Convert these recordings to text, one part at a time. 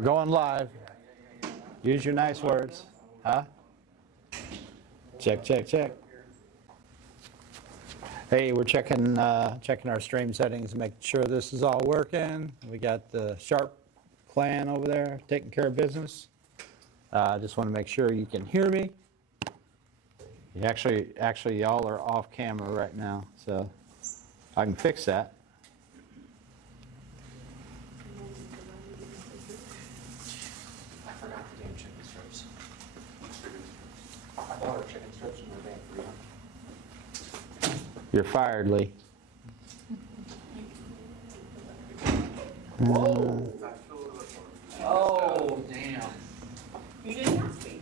we're going live. Use your nice words. Huh? Check, check, check. Hey, we're checking our stream settings, making sure this is all working. We got the Sharp clan over there taking care of business. Just want to make sure you can hear me. You actually, y'all are off camera right now, so I can fix that. I forgot the damn chicken strips. I bought her chicken strips and we're paying for them. You're fired, Lee. Whoa! Oh, damn. You didn't ask me.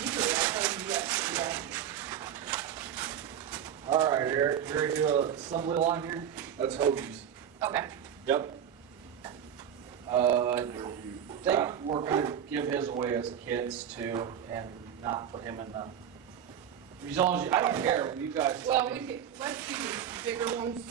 Usually I tell you yes. All right, Eric, you ready to do a assembly line here? That's hoagies. Okay. Yep. I think we're gonna give his away as kids too, and not put him in the, as long as, I don't care, you guys. Well, we could, let's do these bigger ones.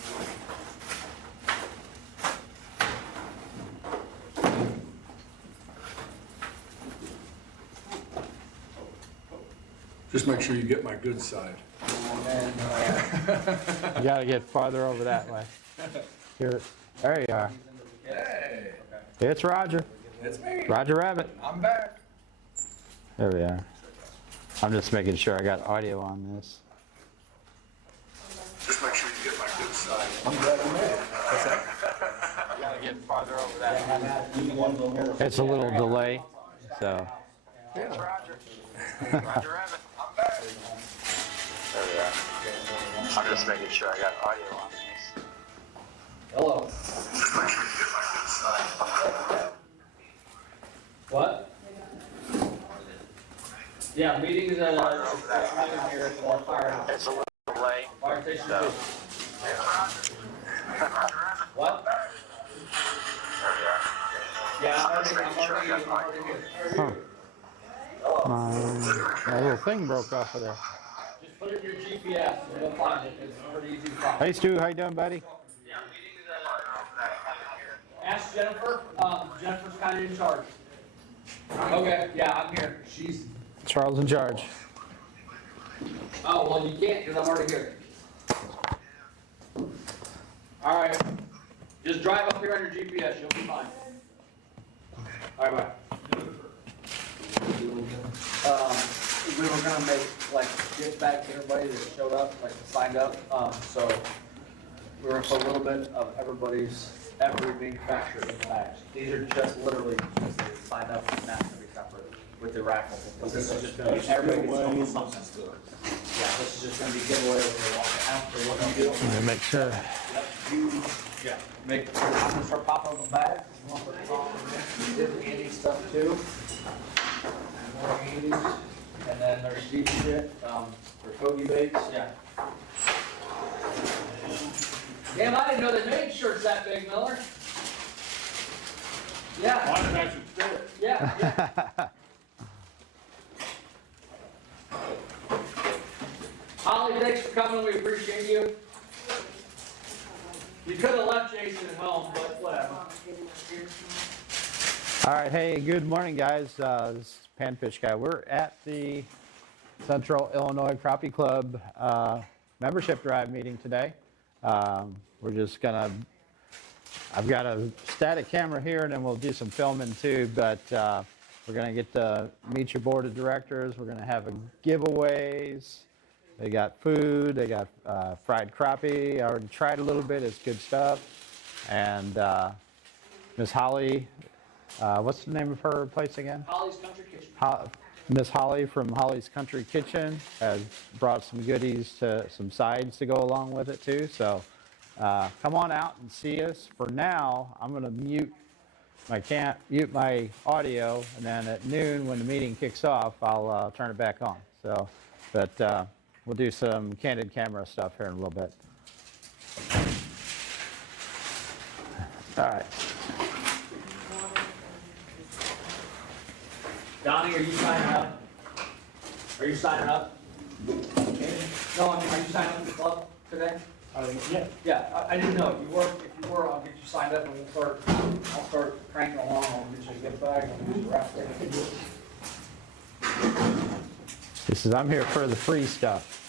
Just make sure you get my good side. And, You got to get farther over that way. Here, there you are. Hey, It's Roger. it's me. Roger Rabbit. I'm back. There we are. I'm just making sure I got audio on this. Just make sure you get my good side. I'm glad you made it. What's that? You got to get farther over that. It's a little delay, so. Yeah. Roger Rabbit. I'm back. There we are. I'm just making sure I got audio on this. Hello. Just make sure you get my good side. What? Yeah, meetings at, here at the fire. It's a little delay. Fire station So. two. What? Yeah, I'm already here. Huh. My little thing broke off of there. Just put it in your GPS and you'll find it. It's pretty easy to find. Hey Stu, how you doing, buddy? Ask Jennifer. Jennifer's kind of in charge. Okay, yeah, I'm here. She's, Charles in charge. oh, well, you can't because I'm already here. All right. Just drive up here on your GPS. You'll be fine. All right, bye. We were gonna make, like, get back to everybody that showed up, like, signed up, so we're gonna put a little bit of every manufacturer in the bags. These are just literally, just they signed up and that's gonna be separate with the raffle. Because this is just gonna be, everybody gets home with something. Yeah, this is just gonna be giveaway when they walk after what you do. Let me make sure. Yep, yeah, I'm gonna start popping open bags. You want to put it on there? Did Andy stuff too. More Andy's. And then there's Steve shit, there's hoagie bakes, yeah. Damn, I didn't know they made shirts that big, Miller. Yeah. Why did I should fit? Yeah. Holly, thanks for coming, we appreciate you. You could have left Jason at home, but whatever. All right, hey, good morning, guys. This is Panfish Guy. We're at the Central Illinois Crappie Club membership drive meeting today. We're just gonna, I've got a static camera here and then we'll do some filming too, but we're gonna get to meet your board of directors. We're gonna have giveaways. They got food, they got fried crappie. I already tried a little bit, it's good stuff. And Miss Holly, what's the name of her place again? Holly's Country Kitchen. Miss Holly from Holly's Country Kitchen has brought some goodies, some sides to go along with it too. So come on out and see us. For now, I'm going to mute my audio, and then at noon when the meeting kicks off, I'll turn it back on. So, but we'll do some candid camera stuff here in a little bit. All right. Donnie, are you signing up? Are you signing up? No, I mean, are you signing up for the club today? Yeah. Yeah, I didn't know. If you were, I'll get you signed up and I'll start cranking along. I'll get you a gift bag, I'll get you a wrap ticket. He says, I'm here for the free stuff.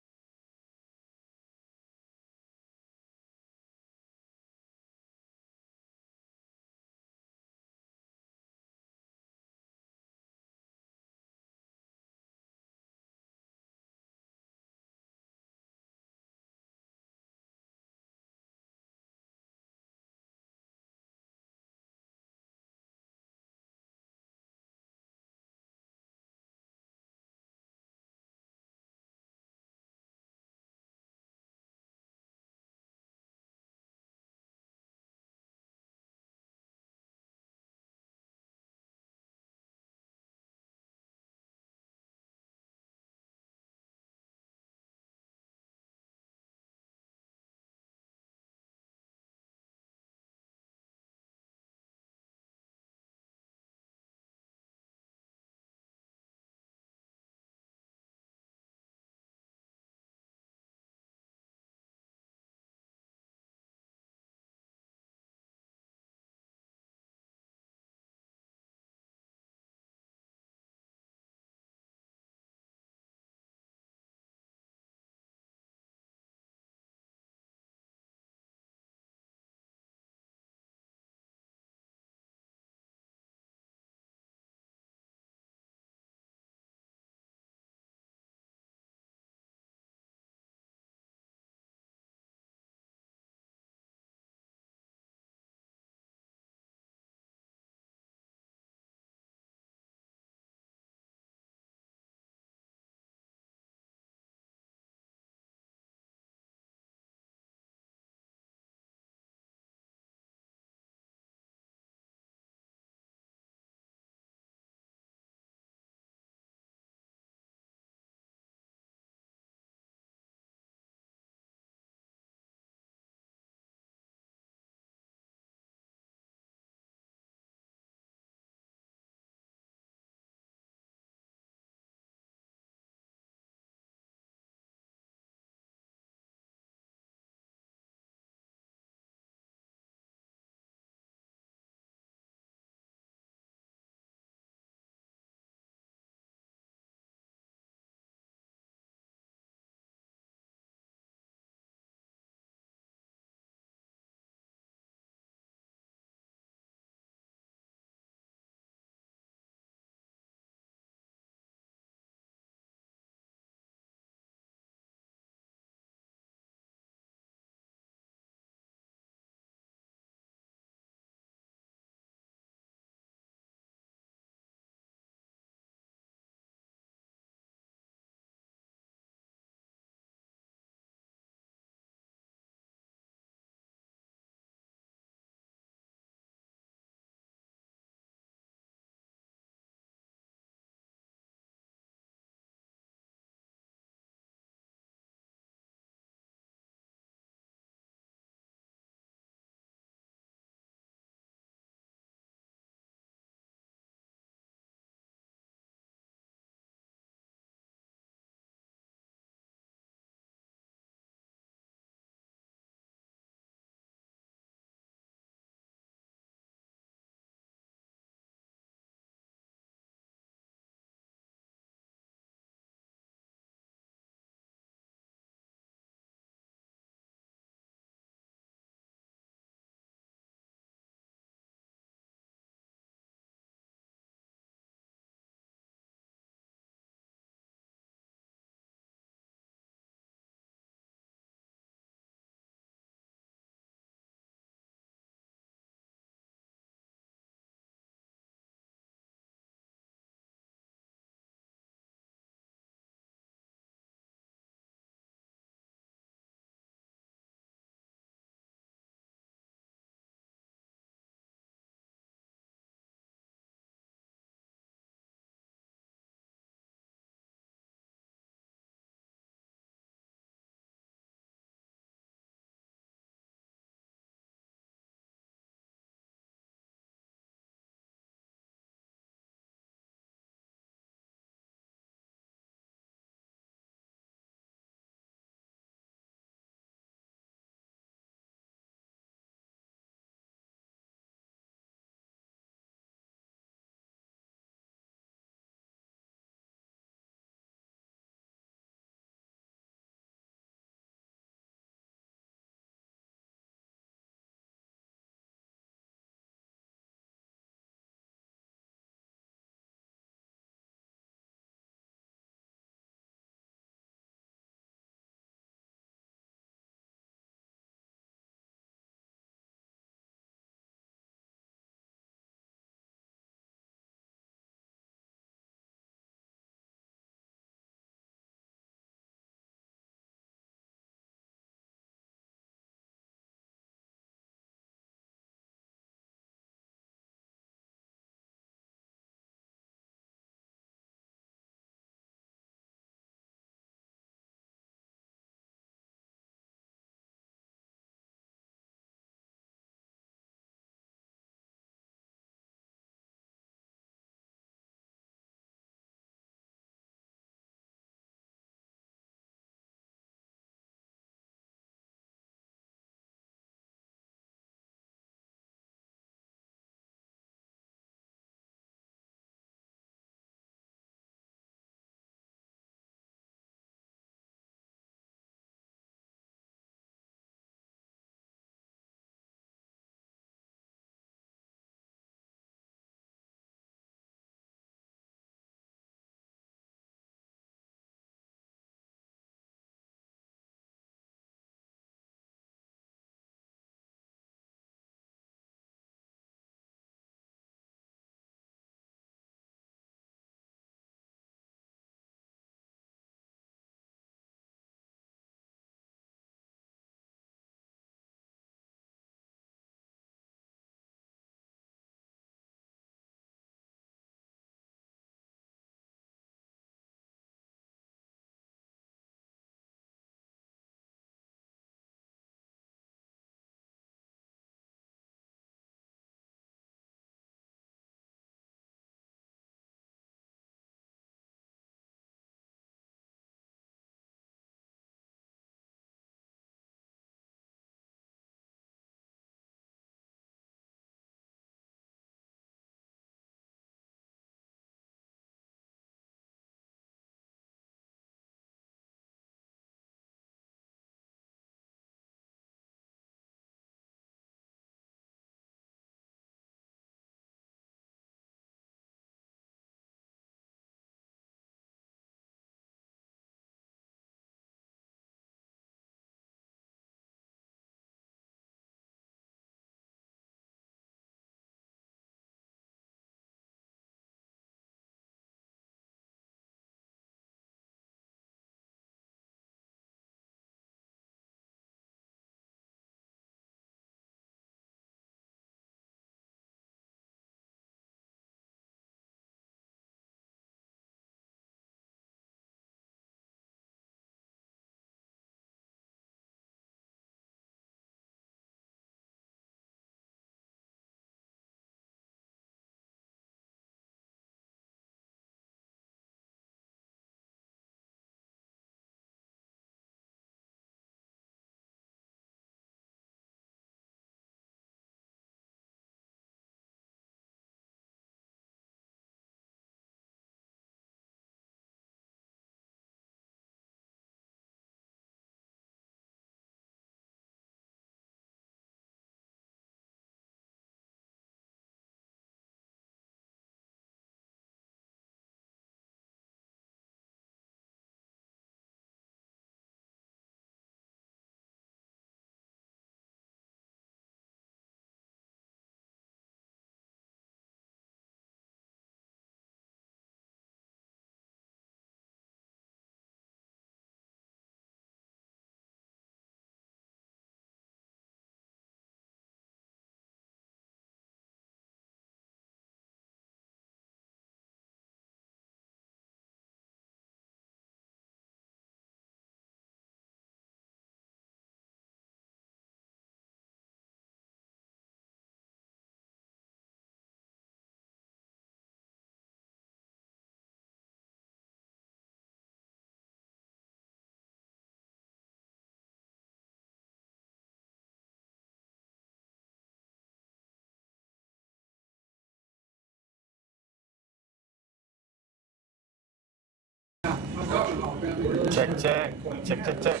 Check, check, check, check, check.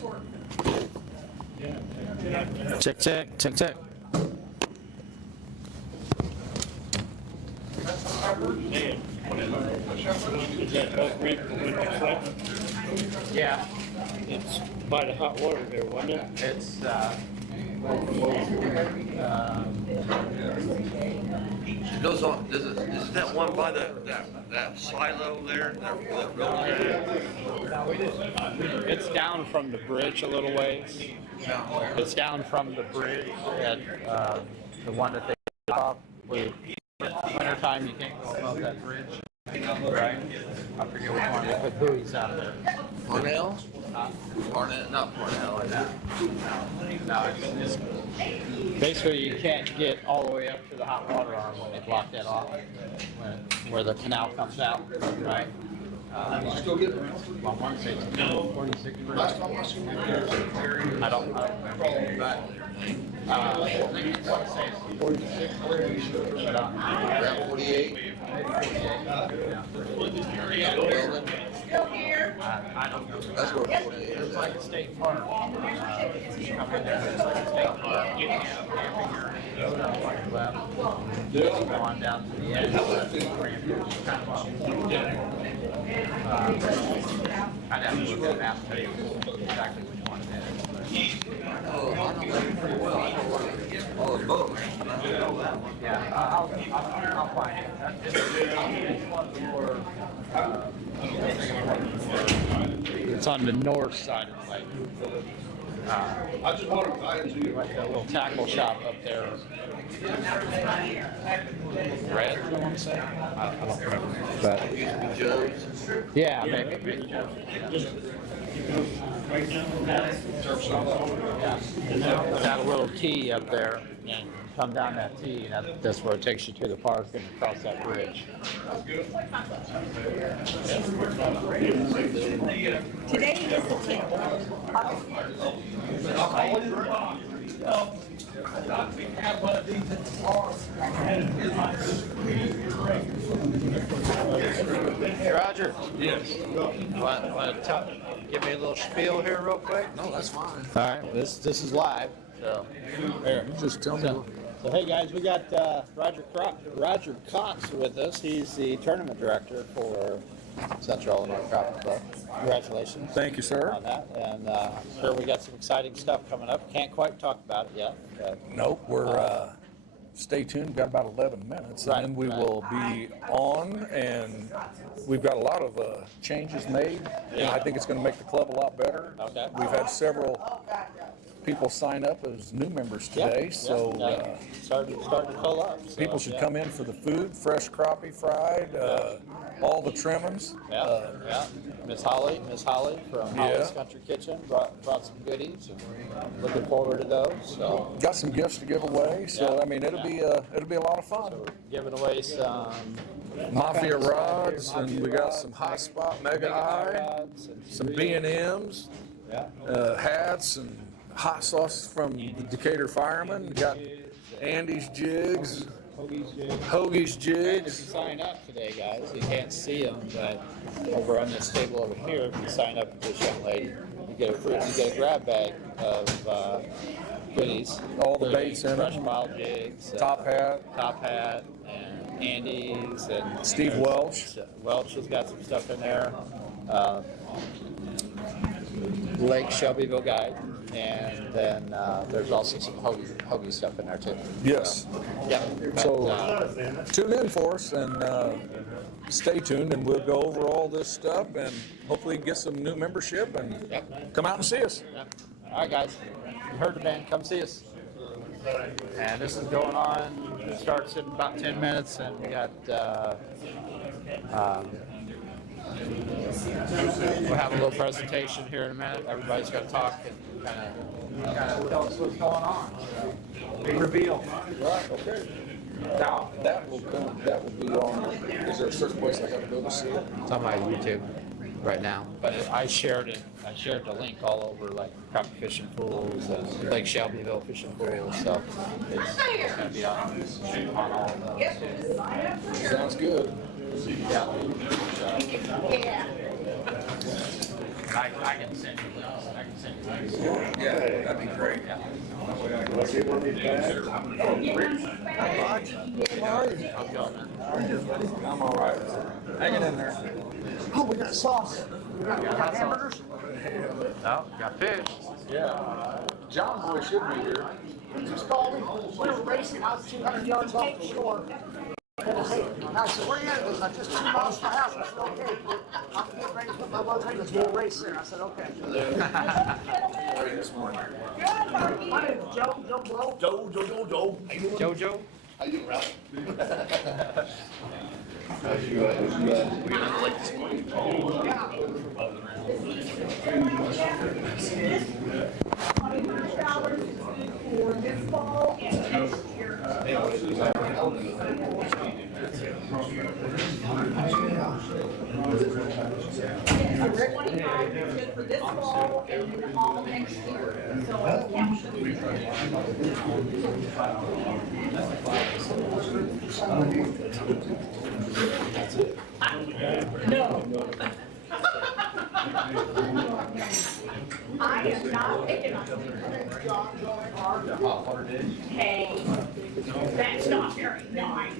Check, check, check, check. Is that Oak Creek when you slept? Yeah, It's by the hot water there, wasn't it? it's, It goes on, is that one by that silo there, that road? it's down from the bridge a little ways. It's down from the bridge at, the one that they off. Wintertime, you can't go above that bridge. Right? I forget which one, they put buoys out there. Parnell? Parnell, not Parnell. No, it's basically you can't get all the way up to the hot water arm when they block that off, where the canal comes out, right? Still getting Well, one say 46 bridge. I don't remember, but, I think it's, one say it's 46 bridge, but, around 48. maybe 48, yeah. Building. Still here. I don't know. That's where 48 It's is like a at. state park. You come in there, it's like a state park. You can have camping or stuff like that. Go on down to the edge. Kind of I'd have to look at a map to tell you exactly which one it is. Oh, I know that pretty well. I know where to get all the boats. I know that one. Yeah, I'll find it. It's one of the more, it's on the north side of the lake. I just wanted to add to you. Like a little tackle shop up there. Red, I want to say? I don't remember. But, Used to be Joe's. yeah, maybe. Yeah. It's got a little T up there, and come down that T, and that's where it takes you to the park and across that bridge. Today is the 10th. Hey, Roger. Yes. Want to give me a little spiel here real quick? No, that's fine. All right, this is live, so. Here. Just tell me. So hey guys, we got Roger Cox with us. He's the tournament director for Central Illinois Crappie Club. Congratulations. Thank you, sir. On that, and I'm sure we got some exciting stuff coming up. Can't quite talk about it yet. But, Nope, we're, stay tuned, we've got about 11 minutes, Right, and then we right. will be on, and we've got a lot of changes made. Yeah. I think it's gonna make the club a lot better. Okay. We've had several people sign up as new members today, so starting to fill up. So, people should yeah. come in for the food, fresh crappie fried, all the trimmings. Yeah. Miss Holly from Holly's Yeah. Country Kitchen brought some goodies, and looking forward to those. So Got some gifts to give away, so Yeah. I mean, it'll be a lot of fun. we're giving away some Mafia kinds of rods, stuff here. and we got some Hot Spot Mega Eye, rods and some B&Ms, Yeah. hats, and hot sauce from the Decatur Firemen. We got Andy's Jigs, Hoagie's And if Jigs. you sign up today, guys, you can't see them, but over on this table over here, if you sign up with this young lady, you get a grab bag of goodies. All the baits in Fresh it. wild jigs, Top hat. and Andy's, and Steve Welch. Welch has got some stuff in there. Lake Shelbyville Guide, and then there's also some hoagie stuff in there too. Yes. Yeah. But, So tune in for us and stay tuned, and we'll go over all this stuff and hopefully get some new membership and Yep. come out and see us. Yep. All right, guys. You heard the band. Come see us. And this is going on. It starts in about 10 minutes, and we got. We'll have a little presentation here in a minute. Everybody's going to talk and kind of tell us what's going on. So, big reveal. Right, okay. Now, that will be on, is there a certain place I gotta go to see it? It's on my YouTube right now, but I shared it. I shared the link all over, like Crappie fishing pools and Lake Shelbyville fishing pools. So it's gonna be on all of those. Sounds good. Yeah. Yeah. I I can send you links. I can send you links. Yeah, that'd be great. I'm all right. Hanging in there. Oh, we got sauce. We got hamburgers. No, got fish. Yeah. John Boy should be here. Just called me. We were racing. I was 200 yards off the shore. And I said, where you at? He goes, I'm just 2 miles from my house. I said, okay. I'm getting ready to put my loads in. He goes, we'll race there. I said, okay. This morning. My name is Joe Blow. Jojo? How you doing, Ralph? For this fall and next year. Yes, 25 is good for this fall and then all next year. So, no. I am not picking on you. Hey, that's not very nice.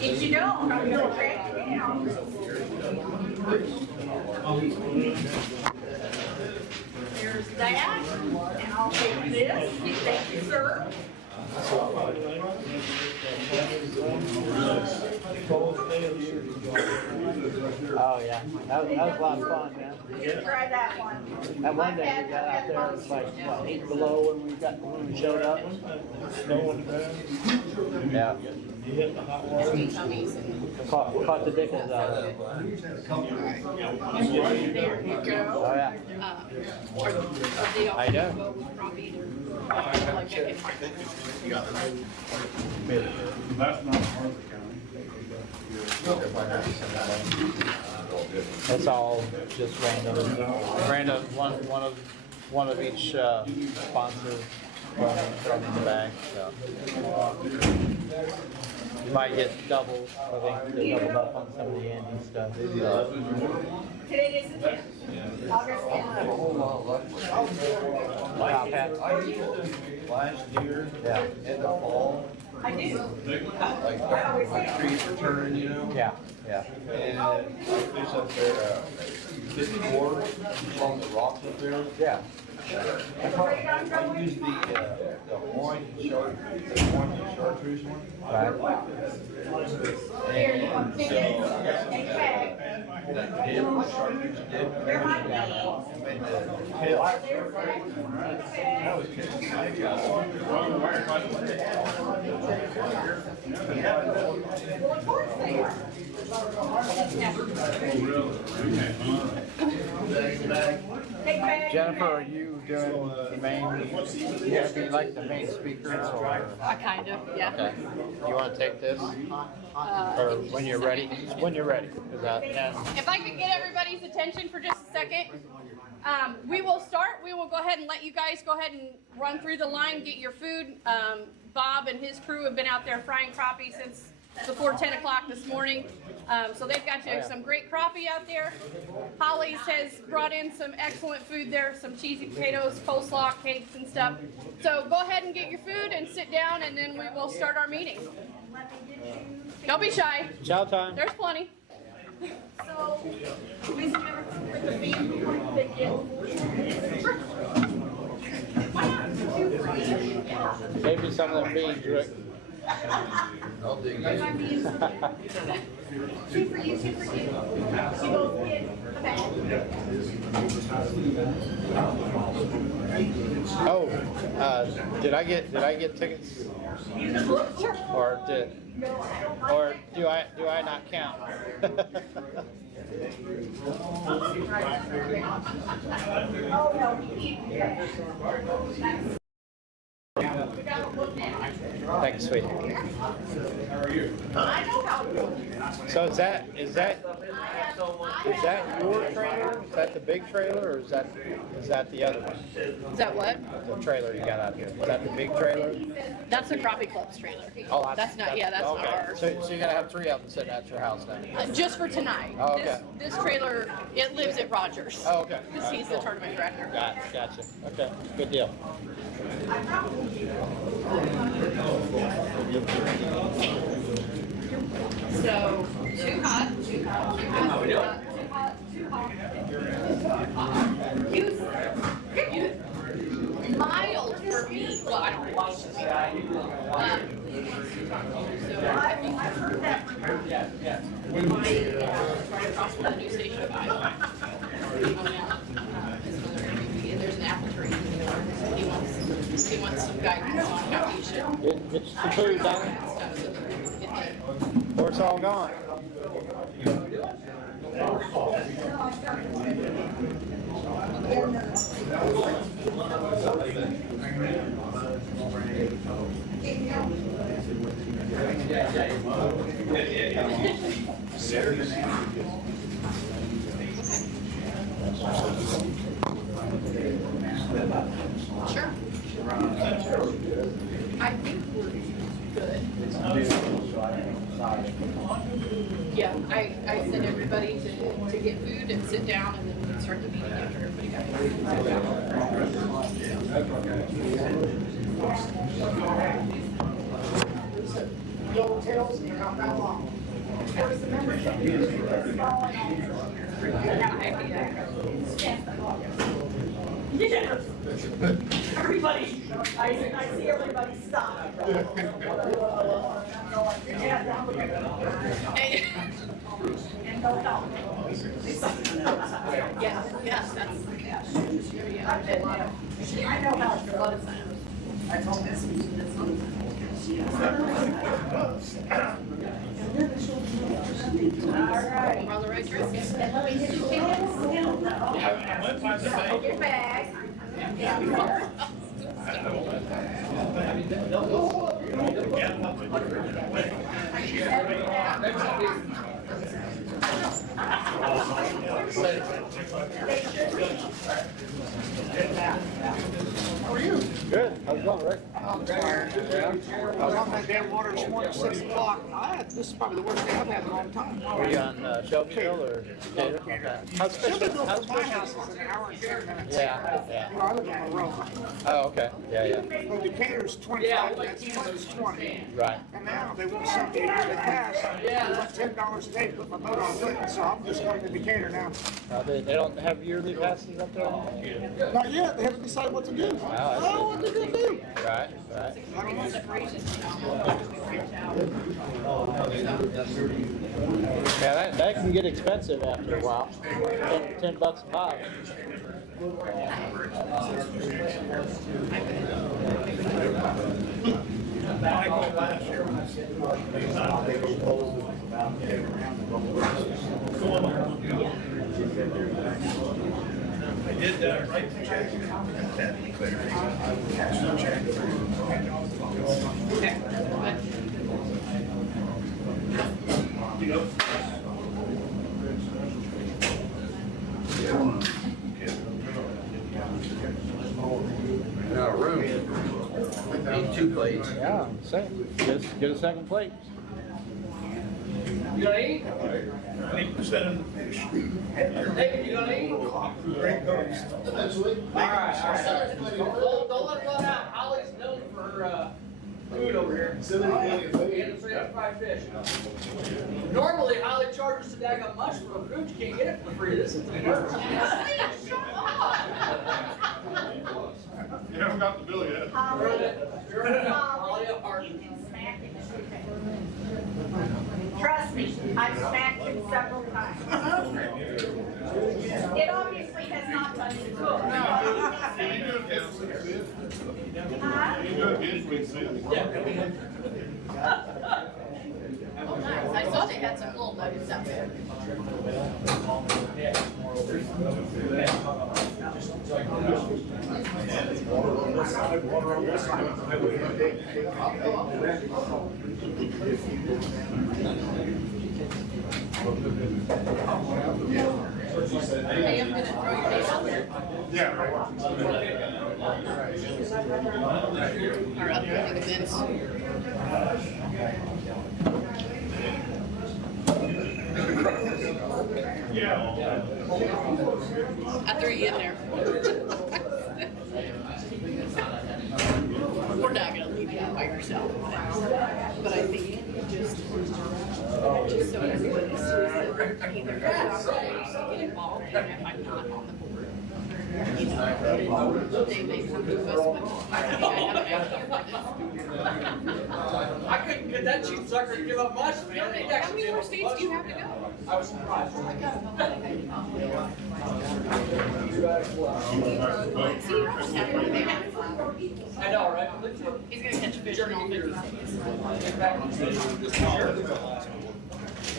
If you don't, I'm gonna track you down. There's that, and I'll take this. Thank you, sir. Oh, yeah. That was a lot of fun, man. Here, try that one. That one day we got out there, it was like, what, 8 below when we showed up? Snowing down, Yeah. you hit the hot water. Caught the dickens out of it. There you go. Oh, yeah. I know. It's all just random, one of each sponsor from the bag, so. You might get double, I think they doubled up on some of the Andy stuff. Today is the 10th. August 10th. Top hat. I used to last year Yeah, in the fall, I do. like trees were turning, you know? yeah, yeah. And there's up there, 54 along the rocks up there. Yeah. I used the orange chartreuse one. Right. Here, you want So, I got some of bag? that dip, chartreuse dip. There might be. And made the tail. That was Well, of course they are. Take bag. Jennifer, are you doing the main, you gonna be like the main speaker or? Kind of, yeah. Okay. You wanna take this? Or when you're ready? When you're ready. 'Cause and If I could get everybody's attention for just a second. We will start. We will go ahead and let you guys go ahead and run through the line, get your food. Bob and his crew have been out there frying crappie since before 10 o'clock this morning. So they've got you some great crappie out there. Holly's has brought in some excellent food there, some cheesy potatoes, coleslaw, cakes and stuff. So go ahead and get your food and sit down and then we will start our meeting. Don't be shy. chow time. There's plenty. So, Miss Jennifer, for the family, what did they get? Maybe some of them beans, Rick. I'll dig If in. I'm being two for you, two for you. You both get a bag. Oh, did I get tickets? Or do I not count? Oh, no, we gotta look now. Thanks, sweetie. I know how to look. So is that, I Is that your trailer? Is that the big trailer, or is that the other one? Is that what? The trailer you got out here? Is that the big trailer? That's the Crappie Club's trailer. Oh, That's not okay. ours. So you're gonna have 3 of them sitting at your house then? Just for tonight. Oh, okay. This trailer, it lives at Rogers. Oh, okay. Because he's the tournament director. Gotcha. Okay, good deal. So, too hot, too hot, too hot, too hot, too hot, too hot. Mild for me. Well, I don't watch this guy. I've heard that. Right across from the new station of Iowa. There's an apple tree. He wants some guidance on how he should. It's the food down. Or it's all gone. Sure. I think we're good. Yeah, I sent everybody to get food and sit down and then we can start the meeting after everybody got food. Yellowtails, and they're not that long. Where's the membership? Yeah. Everybody, I see everybody stop. And no help. Yeah, that's, yeah. I know how. A lot of times. I told this. All right. We're on the right track. Let me hit your tickets. Get back. How are you? Good. How's it going, Rick? I'm tired. I was on that damn water this morning at 6 o'clock. This is probably the worst day I've had in a long time. Are you on Shelbyville or Decatur? Okay. How's fishing? Shelbyville How's from my fishing? house is an hour and 10 minutes. Yeah. You know, I live on the road. Oh, okay. Yeah. Well, Decatur's 25 minutes, Clinton's 20. Right. And now they want something to get past. They want $10 a day to put my boat on Clinton, so I'm just going to Decatur now. They don't have yearly passes up there anymore? Not yet, they haven't decided what to do. I don't know what they're going to do. Right. Yeah, that can get expensive after a while. $10 a pop. I did that right to check. Now, room. Need 2 plates. Yeah, same. Just get a second plate. You gonna eat? 20% of the fish. David, you gonna eat? Great coast. All right. Don't let it run out. Holly's known for, food over here. And it's fried fish. Normally, Holly charges the daggone much for food. You can't get it for free. This is the first. You haven't got the bill yet. Holly up hard. Trust me, I've smacked him several times. It obviously has not done you good. I saw they had some little nuggets out there. Hey, I'm gonna throw your name out there. Yeah, right. Or upcoming events. I threw you in there. We're not gonna leave you out by yourself, but I think just so everybody sees that either to get involved, even if I'm not on the board. You know, they may come to us with, I have an idea for this. I couldn't get that cheap sucker to give up much, man. How many more states do you have to go? I was surprised. See, you don't just have to make it. I know, right? He's gonna catch fish in all 50 states.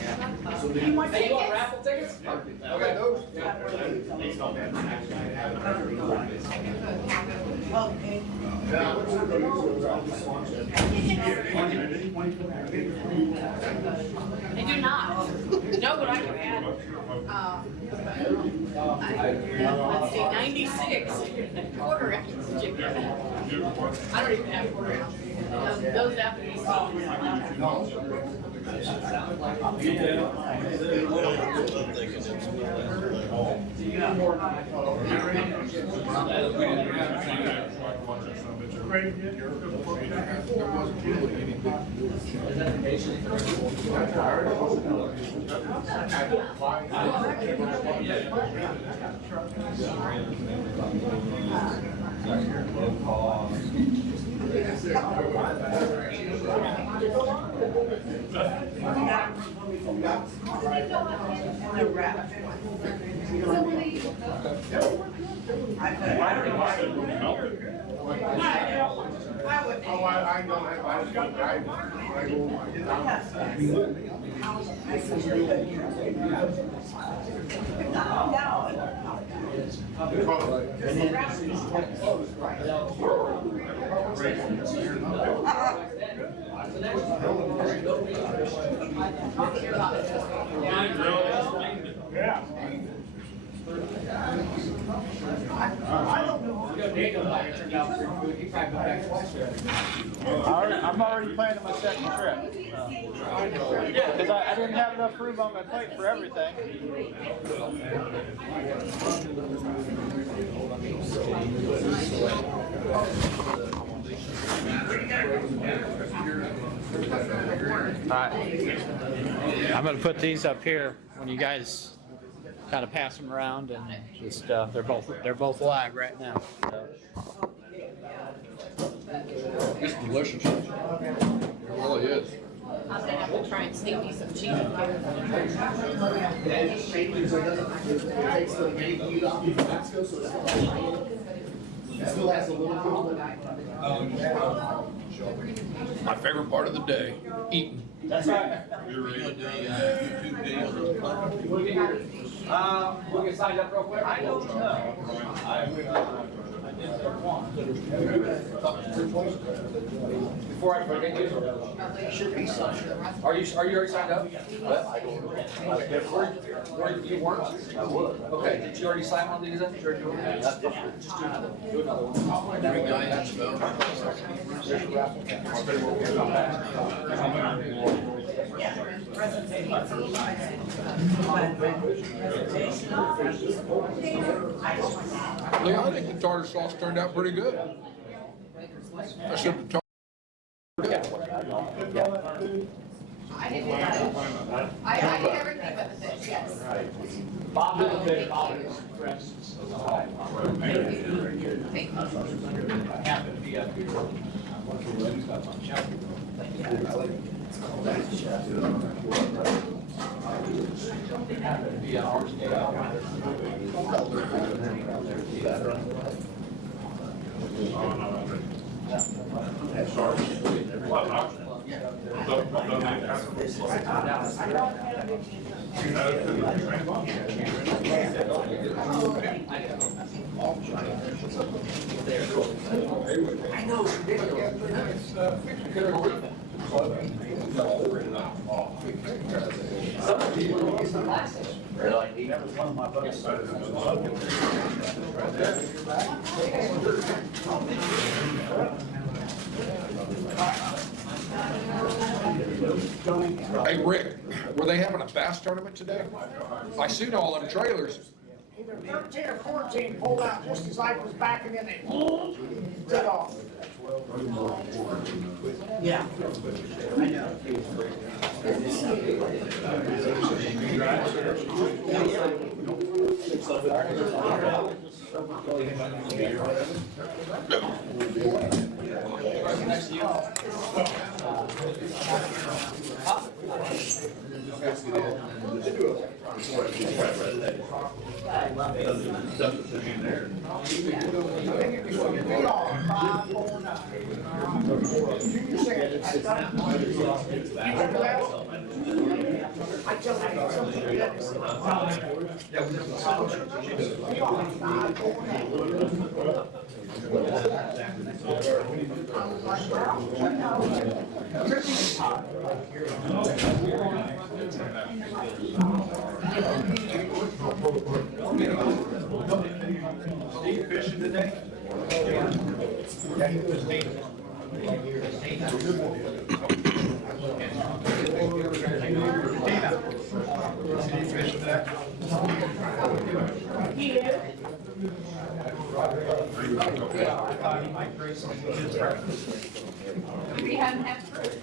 Hey, you want raffle tickets? Okay, those. I do not. No, but I can add, let's see, 96 quarter ounce chicken. I don't even have quarter ounce. Those have to be sold. Oh, I don't have, I just got guidance. When I go yeah. I'm already planning my second trip. Because I didn't have enough room on my plate for everything. I'm going to put these up here when you guys kind of pass them around, and just they're both live right now. So. It's delicious. It really is. I'm gonna have to try and sneak me some cheese. My favorite part of the day, eating. That's right. You're gonna do a YouTube video on the plane? We'll get signed up real quick. I don't know. I did one. Before I forget you. Are you already signed up? You weren't? I would. Okay, did you already sign one of these then? Sure, do it. Just do another one. Do another one. Every guy has to go. Yeah, I think the tartar sauce turned out pretty good. I should have I did everything but the fish, yes. Bob did the big, Bob is. Thank you. Happen to be up here. I know, it's ridiculous. That was one of my buddies. Hey, Rick, were they having a bass tournament today? I seen all them trailers. Either 13 or 14 pulled out just as I was backing in, they took off. Yeah. I know. Steve fishing today? Yeah, he was Steve. Steve fishing today? We haven't had fruit.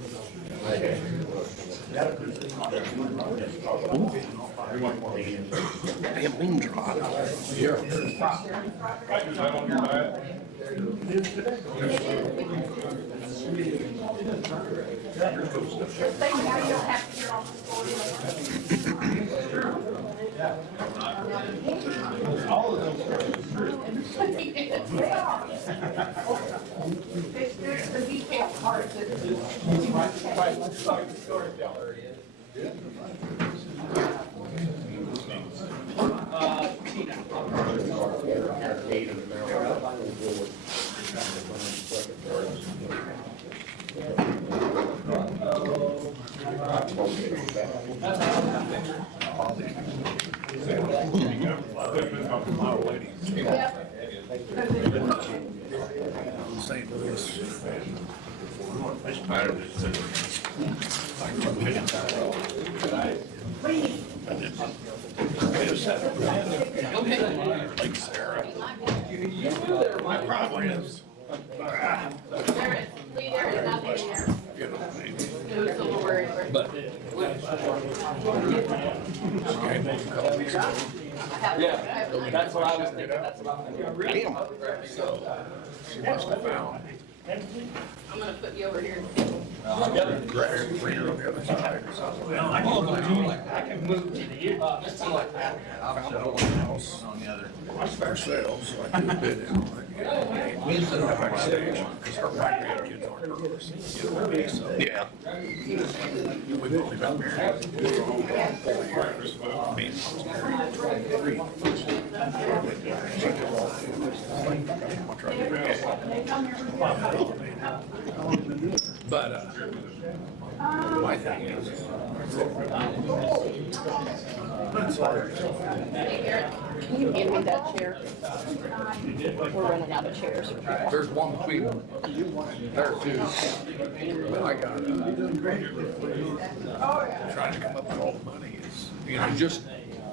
Damn wind drop. All of those are true. They are. There's the detail part that you St. Louis. Lake Sarah. My problem is, There is, Lee, there is nothing there. you know, It was a little worried. but. Yeah, that's what I was thinking, that's what I'm thinking. Damn. So, she must have found I'm gonna put you over here. grass greener on the other side or something. I can move to the, just to like that. Found an old house for sale, so I put a bid in on it. It's in the backstage, because her grandkids aren't hers. You know, so. Yeah. We've only been married 4 years. Me and I was married 23. She did all the but, my thing is, it's hard. Hey, Garrett, can you give me that chair? We're running out of chairs. There's one between there too, but I got, trying to come up with all the money is, you know, just,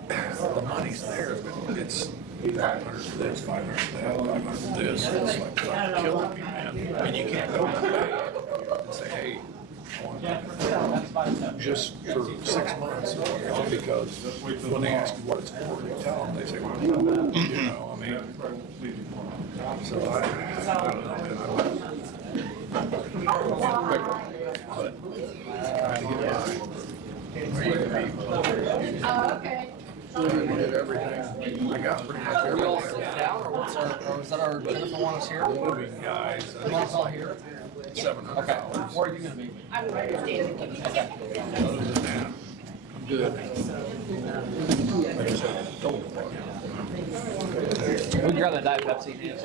the money's there, but it's 500 this, 500 that, 500 this, it's like killing me, man. And you can't go and say, hey, just for 6 months, because when they ask you what it's for, you tell them, they say, well, you know, I mean, so I don't know, but trying to get by. Oh, okay. I did everything. I got pretty much We all sit everything. down, or what's our, or is that our, Jennifer want us here? Moving guys, You want us all here? $700. Okay, where are you gonna be? I'm right here. Other than that, I'm good. I just haven't told them. We can grab that Diet Pepsi, Jimmy.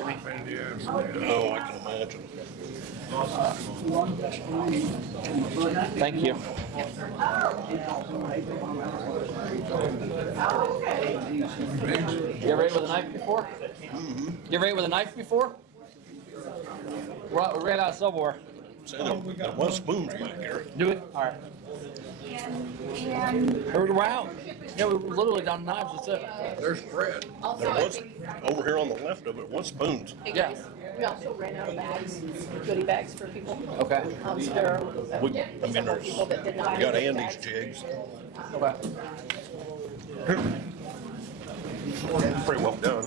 Oh, I can imagine. Thank you. You ever ate with a knife before? You ever ate with a knife before? We ran out of silverware. There was spoons back here. Do it? All right. We're out. Yeah, we were literally down knives. That's it. There's bread. There was, over here on the left of it, was spoons. Hey Yeah. guys, we also ran out of bags, goodie bags for people. Okay. So there are I mean, several there's, people that did not. we got have Andy's bags. jigs. Okay. Pretty well done.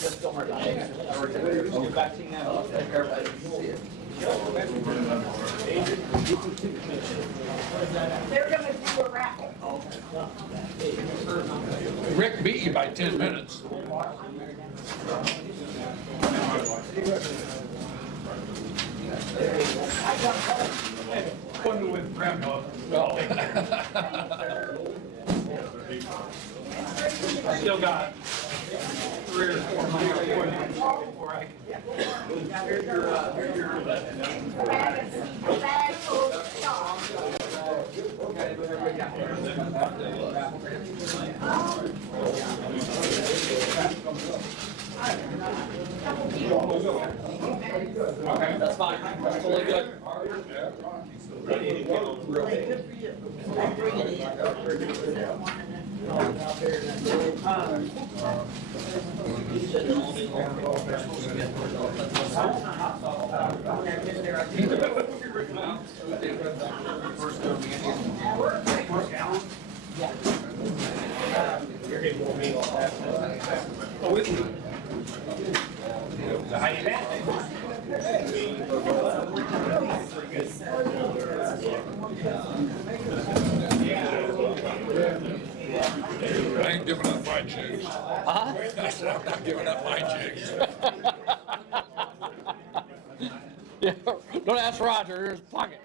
Just don't worry about it. We're vaccine now. Let's take care of it. They're gonna do a raffle. Rick beat you by 10 minutes. One with grandma. Still got 3 or 4 miles before I. Bag full of stuff. That's fine. That's totally good. I ain't giving up my jigs. Huh? I said, I'm not giving up my jigs. Yeah, don't ask Roger, here's his pocket.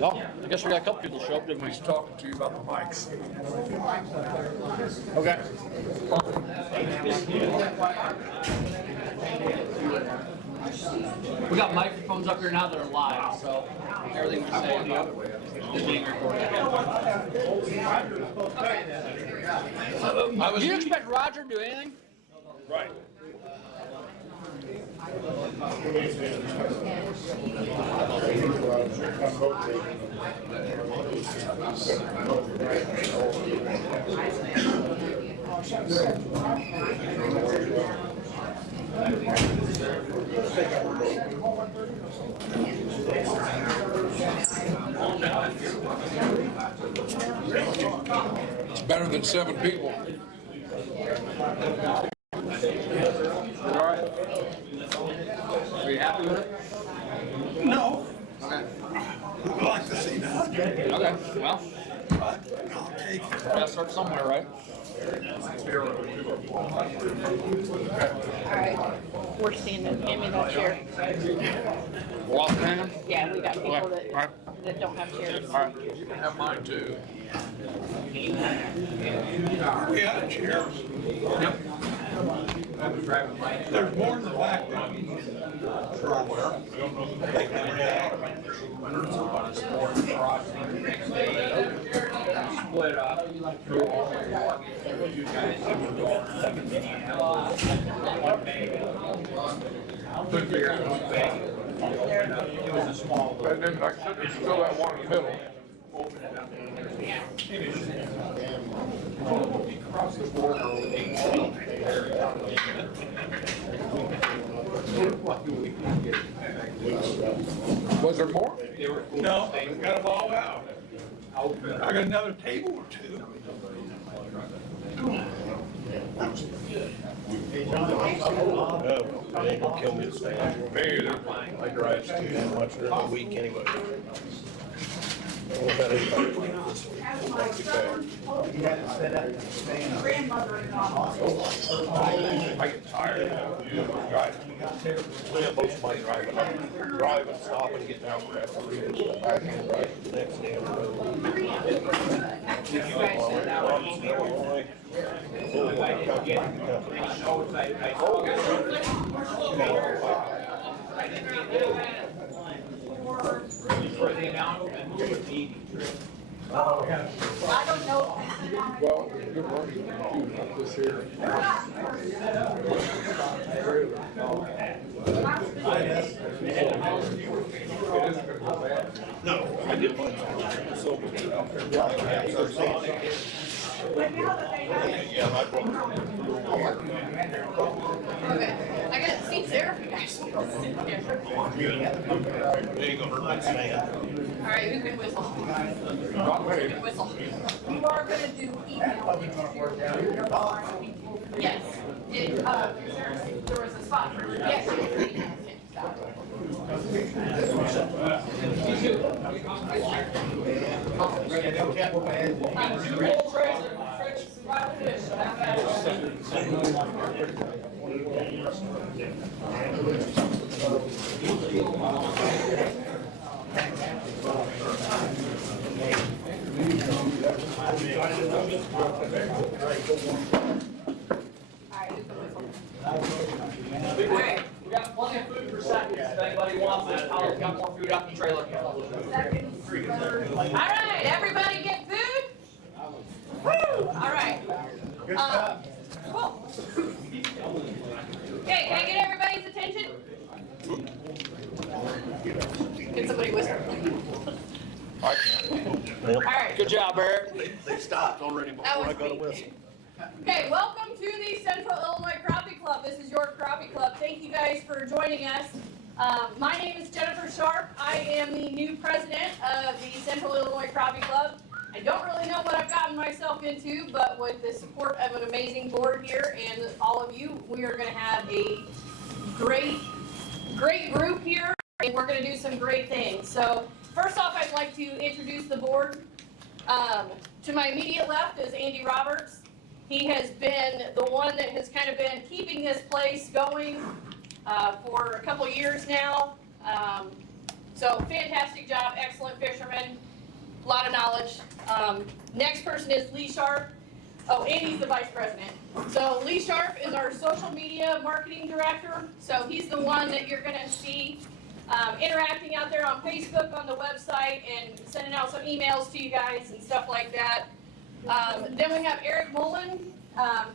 Well, I guess we got a couple people show up, didn't we? He's talking to you about the mics. Okay. We got microphones up here now that are live, so everything we say is being recorded. Do you expect Roger to do anything? Right. It's better than 7 people. All right. Are you happy with it? No. Okay. I'd like to see that. Okay, well, I'll take it. gotta start somewhere, right? All right, we're standing, hand me that chair. We're all standing? Yeah, we got people Okay, that, all right. that don't have chairs. All right. You can have mine too. We had a chair. Yep. There's more in the back than Split up. Couldn't figure out what bag. It was a small one. And then like, there's still that one in the middle. Across the border with 8 Was there more? No, I got them all out. I got another table or two. It ain't gonna kill me to stay out here. I drive too damn much during the week anyway. What about anybody playing this week? Not too bad. Grandmother-in-law. I get tired of driving. Most of my driving, stopping, getting out for after I can drive the next day on the road. I don't know. Well, good morning, not this here. It isn't gonna go bad. No, I did my silver out there. Yeah, my brother. Okay, I got seats there if you guys want to sit there. There you go, nice man. All right, who can whistle? Who can whistle? You are gonna do email. Yes. There was a spot for it. Yes. Alright, we got plenty of food for seconds. If anybody wants it, I'll got more food out the trailer. All right, everybody get food? Woo! All right. Cool. Okay, can I get everybody's attention? Can somebody whisper? I can. All right. Good job, Eric. They stopped already That before was I got a me. whistle. Okay, welcome to the Central Illinois Crappie Club. This is your Crappie Club. Thank you guys for joining us. My name is Jennifer Sharp. I am the new president of the Central Illinois Crappie Club. I don't really know what I've gotten myself into, but with the support of an amazing board here and all of you, we are going to have a great group here, and we're going to do some great things. So first off, I'd like to introduce the board. To my immediate left is Andy Roberts. He has been the one that has kind of been keeping this place going for a couple years now. So fantastic job, excellent fisherman, a lot of knowledge. Next person is Lee Sharp. Oh, Andy's the vice president. So Lee Sharp is our social media marketing director. So he's the one that you're gonna see interacting out there on Facebook, on the website, and sending out some emails to you guys and stuff like that. Then we have Eric Mullen.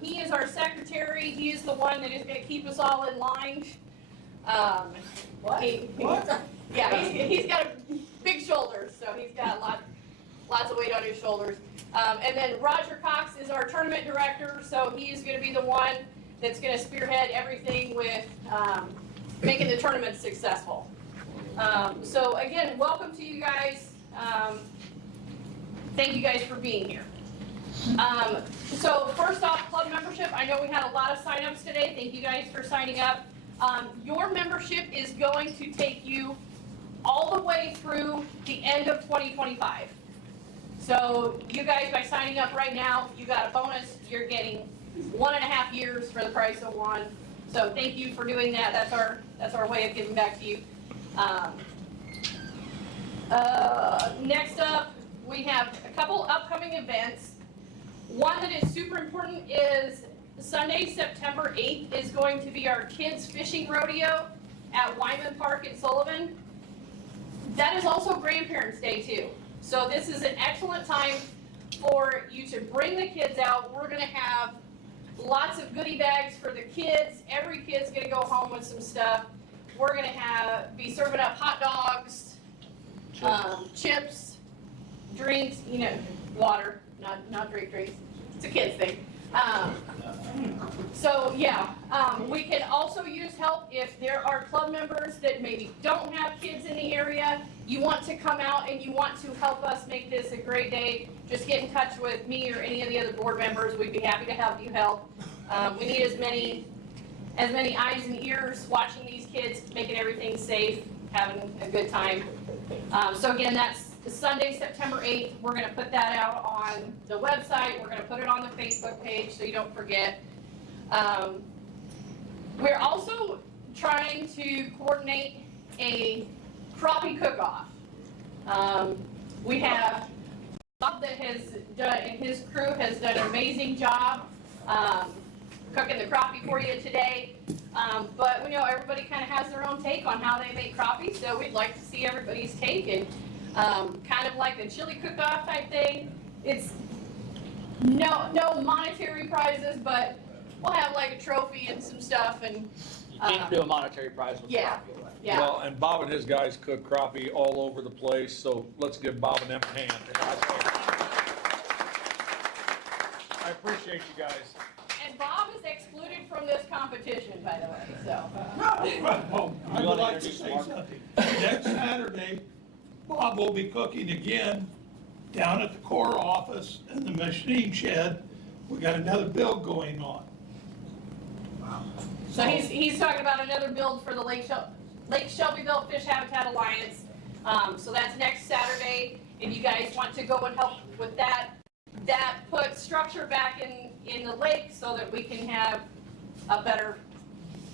He is our secretary. He is the one that is going to keep us all in line. Yeah, he's got big shoulders, so he's got lots of weight on his shoulders. And then Roger Cox is our tournament director, so he is going to be the one that's going to spearhead everything with making the tournament successful. So again, welcome to you guys. Thank you guys for being here. So first off, club membership. I know we had a lot of signups today. Thank you guys for signing up. Your membership is going to take you all the way through the end of 2025. So you guys, by signing up right now, you got a bonus. You're getting 1.5 years for the price of one. So thank you for doing that. That's our way of giving back to you. Next up, we have a couple upcoming events. One that is super important is Sunday, September 8th is going to be our kids fishing rodeo at Wyman Park in Sullivan. That is also Grandparents' Day too. So this is an excellent time for you to bring the kids out. We're gonna have lots of goodie bags for the kids. Every kid's gonna go home with some stuff. We're gonna be serving up hot dogs, chips, drinks, water, not drinks. It's a kid's thing. So yeah, we can also use help if there are club members that maybe don't have kids in the area. You want to come out and you want to help us make this a great day. Just get in touch with me or any of the other board members. We'd be happy to help you help. We need as many eyes and ears watching these kids, making everything safe, having a good time. So again, that's Sunday, September 8th. We're gonna put that out on the website. We're gonna put it on the Facebook page so you don't forget. We're also trying to coordinate a crappie cook-off. We have Bob that has done, and his crew has done an amazing job cooking the crappie for you today. But we know everybody kind of has their own take on how they make crappie, so we'd like to see everybody's take, and kind of like a chili cook-off type thing. It's no monetary prizes, but we'll have like a trophy and some stuff, and Can't do a monetary prize with yeah, crappie. yeah. Well, and Bob and his guys cook crappie all over the place, so let's give Bob and them a hand. I appreciate you guys. And Bob is excluded from this competition, by the way, so. Well, I would like to say something. Next Saturday, Bob will be cooking again down at the core office in the machine shed. We got another build going on. So he's talking about another build for the Lake Shelbyville Fish Habitat Alliance. So that's next Saturday. If you guys want to go and help with that, that puts structure back in the lake so that we can have a better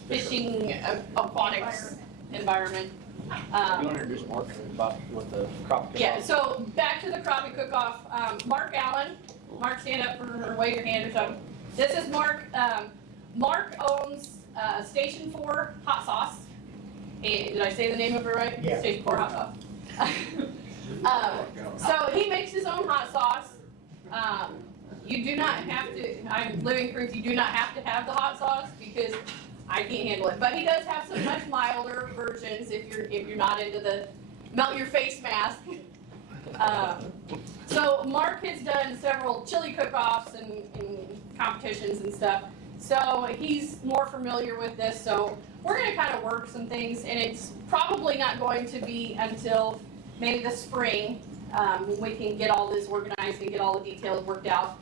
fishing aquatics environment. You want to introduce Mark about what the crappie cook-off? Yeah, so back to the crappie cook-off. Mark Allen. Mark, stand up or wave your hand or something. This is Mark. Mark owns Station 4 Hot Sauce. Did I say the name of it right? Yeah. Station 4 Hot Sauce. So he makes his own hot sauce. You do not have to, I'm living proof, you do not have to have the hot sauce because I can't handle it. But he does have some much milder versions if you're not into the melt your face mask. So Mark has done several chili cook-offs and competitions and stuff. So he's more familiar with this. So we're gonna kind of work some things, and it's probably not going to be until maybe the spring when we can get all this organized and get all the details worked out.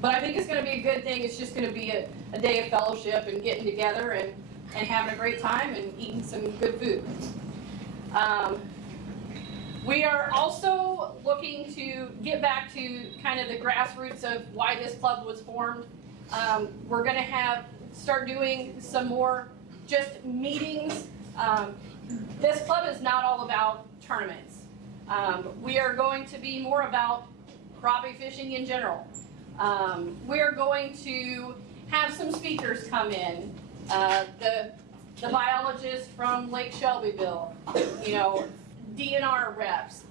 But I think it's gonna be a good thing. It's just gonna be a day of fellowship and getting together and having a great time and eating some good food. We are also looking to get back to kind of the grassroots of why this club was formed. We're gonna start doing some more just meetings. This club is not all about tournaments. We are going to be more about crappie fishing in general. We are going to have some speakers come in. The biologist from Lake Shelbyville, you know, DNR reps.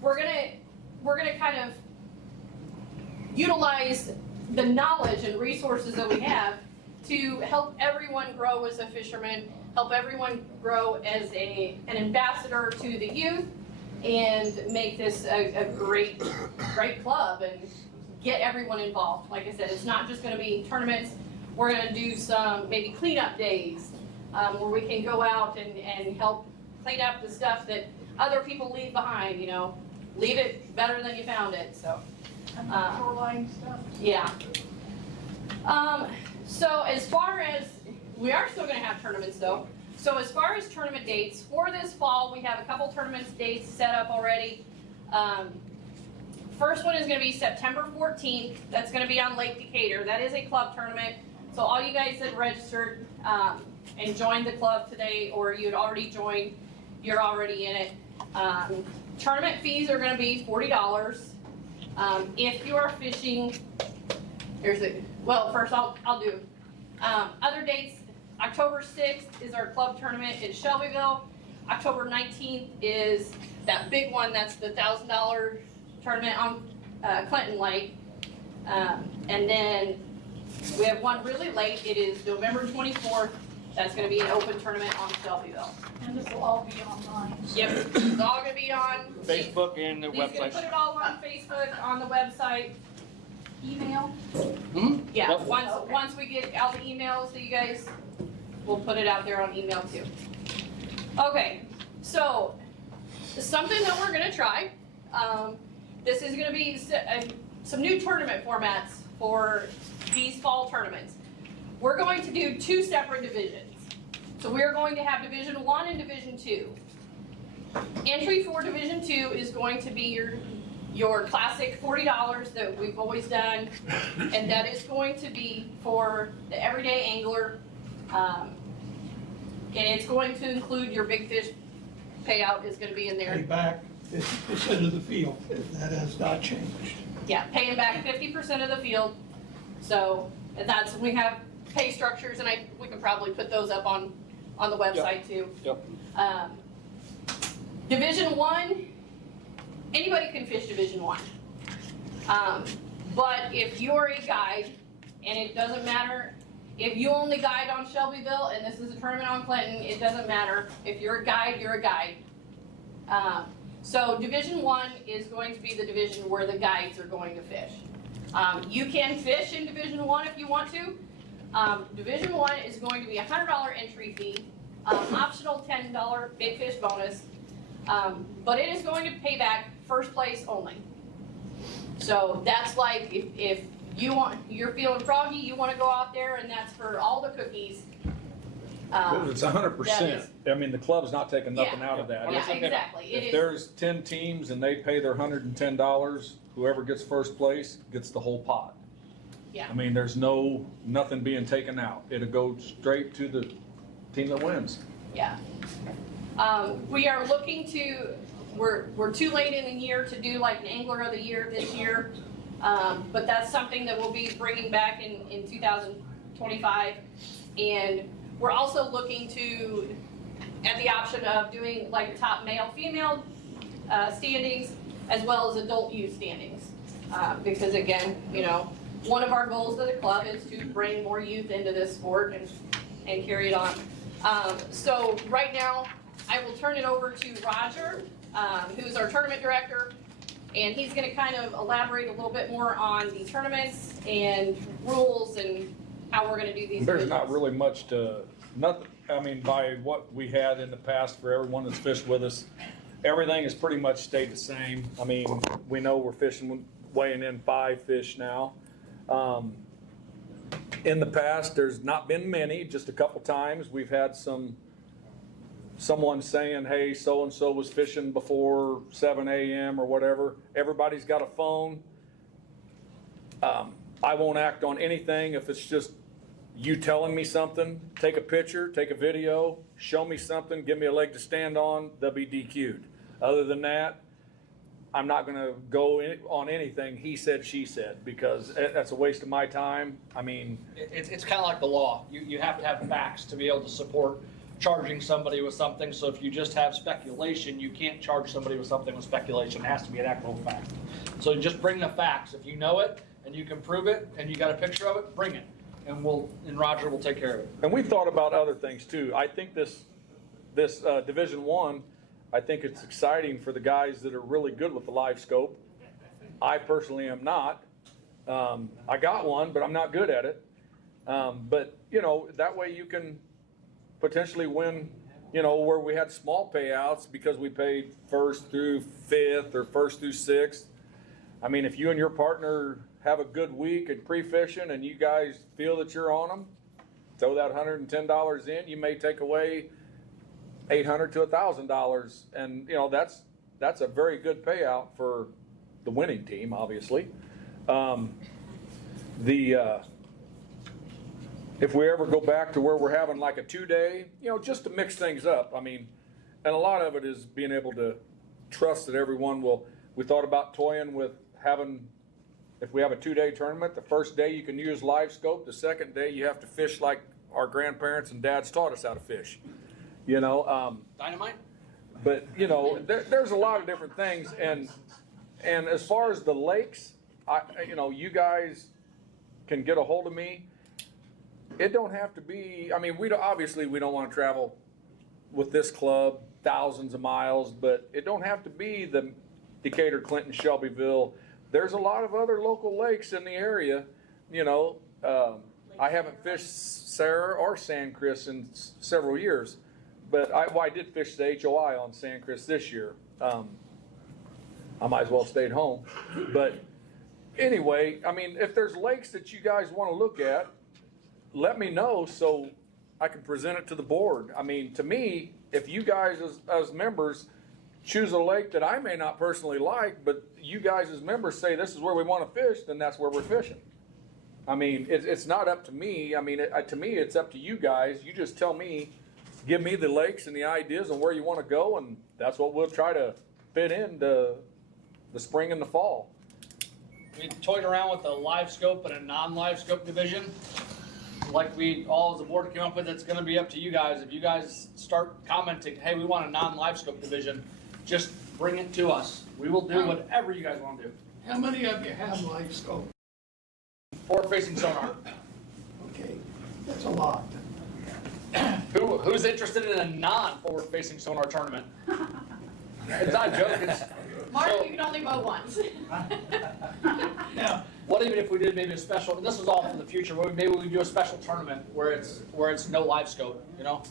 We're gonna kind of utilize the knowledge and resources that we have to help everyone grow as a fisherman, help everyone grow as an ambassador to the youth, and make this a great club and get everyone involved. Like I said, it's not just gonna be tournaments. We're gonna do some maybe cleanup days where we can go out and help clean up the stuff that other people leave behind, you know. Leave it better than you found it, so. Shoreline stuff. Yeah. So as far as, we are still gonna have tournaments though. So as far as tournament dates, for this fall, we have a couple tournaments dates set up already. First one is gonna be September 14th. That's gonna be on Lake Decatur. That is a club tournament. So all you guys that registered and joined the club today, or you'd already joined, you're already in it. Tournament fees are gonna be $40. If you are fishing, first I'll do. Other dates, October 6th is our club tournament in Shelbyville. October 19th is that big one, that's the $1,000 tournament on Clinton Lake. And then we have one really late, it is November 24th. That's gonna be an open tournament on Shelbyville. And this will all be online. Yep, it's all gonna be on Facebook and the He's gonna website. put it all on Facebook, on the website. Email. Yeah, Yep. once we get all the emails to you guys, we'll put it out there on email too. Okay, so something that we're gonna try. This is gonna be some new tournament formats for these fall tournaments. We're going to do 2 separate divisions. So we're going to have Division 1 and Division 2. Entry for Division 2 is going to be your classic $40 that we've always done, and that is going to be for the everyday angler. And it's going to include your big fish payout is going to be in there. Pay back 50% of the field, if that has not changed. Yeah, paying back 50% of the field. So that's, we have pay structures, and we can probably put those up on the website too. Yep. Division 1, anybody can fish Division 1. But if you're a guide, and it doesn't matter if you only guide on Shelbyville and this is a tournament on Clinton, it doesn't matter. If you're a guide, you're a guide. So Division 1 is going to be the division where the guides are going to fish. You can fish in Division 1 if you want to. Division 1 is going to be a $100 entry fee, optional $10 big fish bonus, but it is going to pay back first place only. So that's like if you're feeling froggy, you want to go out there, and that's for all the cookies. It's 100%. I mean, the club's not taking nothing Yeah. out of that. Yeah, exactly. It If is. there's 10 teams and they pay their $110, whoever gets first place gets the whole pot. Yeah. I mean, there's nothing being taken out. It'll go straight to the team that wins. Yeah. We are looking to, we're too late in the year to do like an Angler of the Year this year. But that's something that we'll be bringing back in 2025. And we're also looking at the option of doing like top male-female standings as well as adult youth standings. Because again, one of our goals of the club is to bring more youth into this sport and carry it on. So right now, I will turn it over to Roger, who's our tournament director, and he's going to kind of elaborate a little bit more on the tournaments and rules and how we're going to do these. There's not really much nothing. I mean, by what we had in the past for everyone that's fished with us, everything has pretty much stayed the same. I mean, we know we're weighing in 5 fish now. In the past, there's not been many, just a couple times. We've had someone saying, hey, so-and-so was fishing before 7 a.m. or whatever. Everybody's got a phone. I won't act on anything if it's just you telling me something. Take a picture, take a video, show me something, give me a leg to stand on, they'll be DQ'd. Other than that, I'm not going to go on anything he said, she said, because that's a waste of my time. I mean, It's kind of like the law. You have to have facts to be able to support charging somebody with something. So if you just have speculation, you can't charge somebody with something with speculation. It has to be an actual fact. So just bring the facts. If you know it and you can prove it and you got a picture of it, bring it. And Roger will take care of it. and we thought about other things too. I think this Division 1, I think it's exciting for the guys that are really good with the live scope. I personally am not. I got one, but I'm not good at it. But that way you can potentially win, where we had small payouts because we paid 1st through 5th or 1st through 6th. I mean, if you and your partner have a good week at pre-fishing and you guys feel that you're on them, throw that $110 in, you may take away $800 to $1,000, and that's a very good payout for the winning team, obviously. If we ever go back to where we're having like a 2-day, just to mix things up, I mean, and a lot of it is being able to trust that everyone will. We thought about toying with having, if we have a 2-day tournament, the first day you can use live scope, the second day you have to fish like our grandparents and dads taught us how to fish. Dynamite? But there's a lot of different things, and as far as the lakes, you guys can get a hold of me. It don't have to be. I mean, we don't want to travel with this club thousands of miles, but it don't have to be the Decatur, Clinton, Shelbyville. There's a lot of other local lakes in the area. I haven't fished Sarah or San Chris in several years. But I did fish the HOI on San Chris this year. I might as well have stayed home. But anyway, I mean, if there's lakes that you guys want to look at, let me know so I can present it to the board. I mean, to me, if you guys as members choose a lake that I may not personally like, but you guys as members say this is where we want to fish, then that's where we're fishing. I mean, it's not up to me. I mean, to me, it's up to you guys. You just tell me, give me the lakes and the ideas and where you want to go, and that's what we'll try to fit into the spring and the fall. We toyed around with a live scope and a non-live scope division. Like we all as a board came up with, it's gonna be up to you guys. If you guys start commenting, hey, we want a non-live scope division, just bring it to us. We will do whatever you guys wanna do. How many of you have live scope? Forward-facing sonar. Okay, that's a lot. Who's interested in a non-forward-facing sonar tournament? It's not a joke. Mark, you can only mow once. Now, What even if we did maybe a special, and this is all for the future, maybe we do a special tournament where it's no live scope, you know?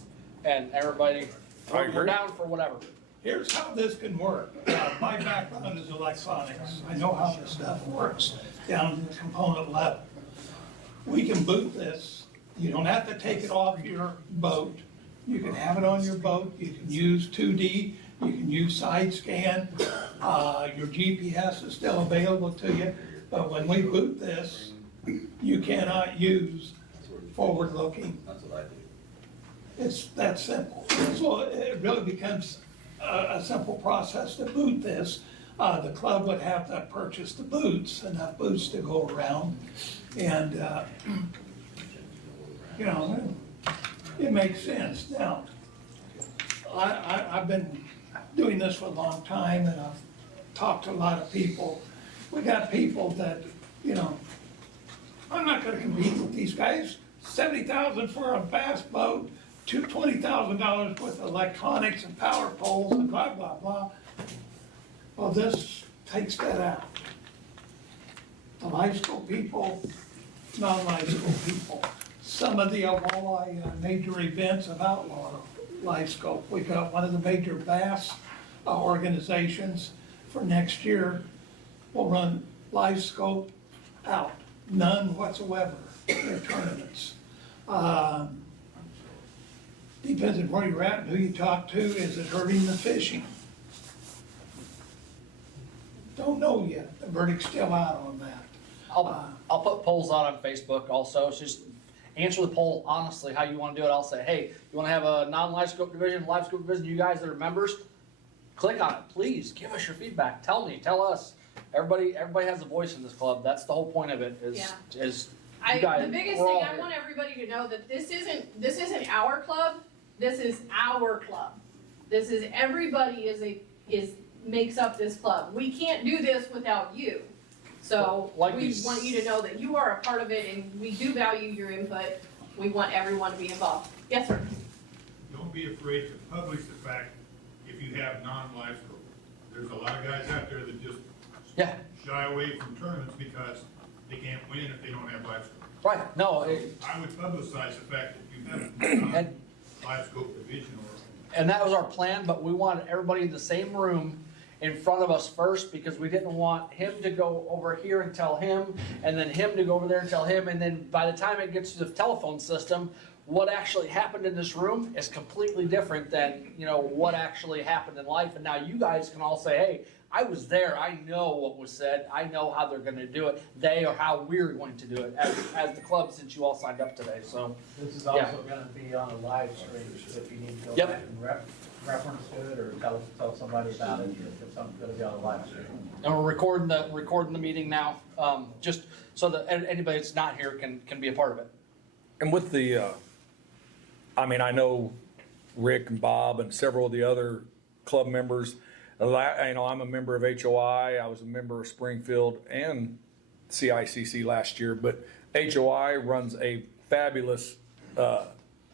And everybody, we're down for whatever. here's how this can work. My background is electronics. I know how this stuff works down to the component level. We can boot this. You don't have to take it off your boat. You can have it on your boat. You can use 2D. You can use side scan. Your GPS is still available to you. But when we boot this, you cannot use forward-looking. That's what I do. It's that simple. So it really becomes a simple process to boot this. The club would have to purchase the boots, enough boots to go around. And, you know, it makes sense. Now, I've been doing this for a long time, and I've talked to a lot of people. We got people that, you know, I'm not gonna compete with these guys. $70,000 for a bass boat, $20,000 worth of electronics and power poles and blah, blah, blah. Well, this takes that out. The live scope people, non-live scope people. Some of the walleye major events have outlawed live scope. We've got one of the major bass organizations for next year will run live scope out, none whatsoever in their tournaments. Depends on where you're at and who you talk to. Is it hurting the fishing? Don't know yet. The verdict's still out on that. I'll put polls out on Facebook also. It's just answer the poll honestly how you want to do it. I'll say, hey, you want to have a non-live scope division, live scope division? You guys that are members, click on it. Please give us your feedback. Tell me, tell us. Everybody has a voice in this club. That's the whole point of it. Is you guys. The biggest we're thing, all I here. want everybody to know that this isn't our club, this is our club. This is, everybody makes up this club. We can't do this without you. So, Like we we want you to know that you are a part of it, and we do value your input. We want everyone to be involved. Yes, sir? Don't be afraid to publish the fact if you have non-live scope. There's a lot of guys out there that just Yeah. shy away from tournaments because they can't win if they don't have live scope. Right. No. I would publicize the fact that you have And live scope division or. And that was our plan, but we wanted everybody in the same room in front of us first because we didn't want him to go over here and tell him, and then him to go over there and tell him, and then by the time it gets to the telephone system, what actually happened in this room is completely different than, you know, what actually happened in life. And now you guys can all say, hey, I was there, I know what was said, I know how they're gonna do it, or how we're going to do it as the club since you all signed up today, so. This is also gonna be on a live stream, so if you need to go Yep. back and reference to it, or tell somebody about it, if something's gonna be on a live stream. And we're recording the meeting now, just so that anybody that's not here can be a part of it. And with the, I mean, I know Rick and Bob and several of the other club members. You know, I'm a member of HOI. I was a member of Springfield and CICC last year, but HOI runs a fabulous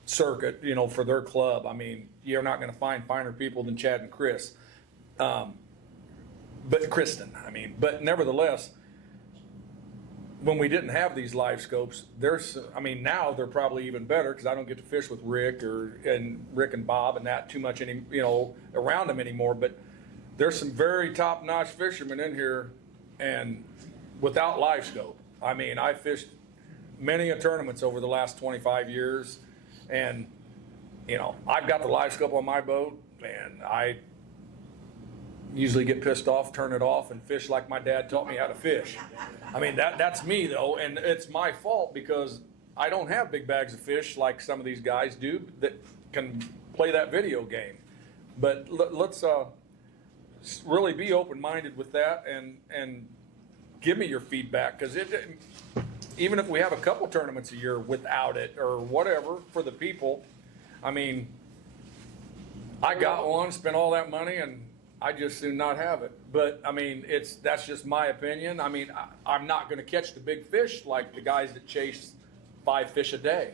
circuit, you know, for their club. I mean, you're not going to find finer people than Chad and Chris, but Kristen. I mean, but nevertheless, when we didn't have these live scopes, I mean, now they're probably even better because I don't get to fish with Rick and Bob and that too much around them anymore. But there's some very top-notch fishermen in here, and without live scope. I mean, I fished many tournaments over the last 25 years, and you know, I've got the live scope on my boat, and I usually get pissed off, turn it off, and fish like my dad taught me how to fish. I mean, that's me though, and it's my fault because I don't have big bags of fish like some of these guys do that can play that video game. But let's really be open-minded with that and give me your feedback, because even if we have a couple tournaments a year without it or whatever for the people, I mean, I got one, spent all that money, and I just do not have it. But I mean, that's just my opinion. I mean, I'm not going to catch the big fish like the guys that chase 5 fish a day.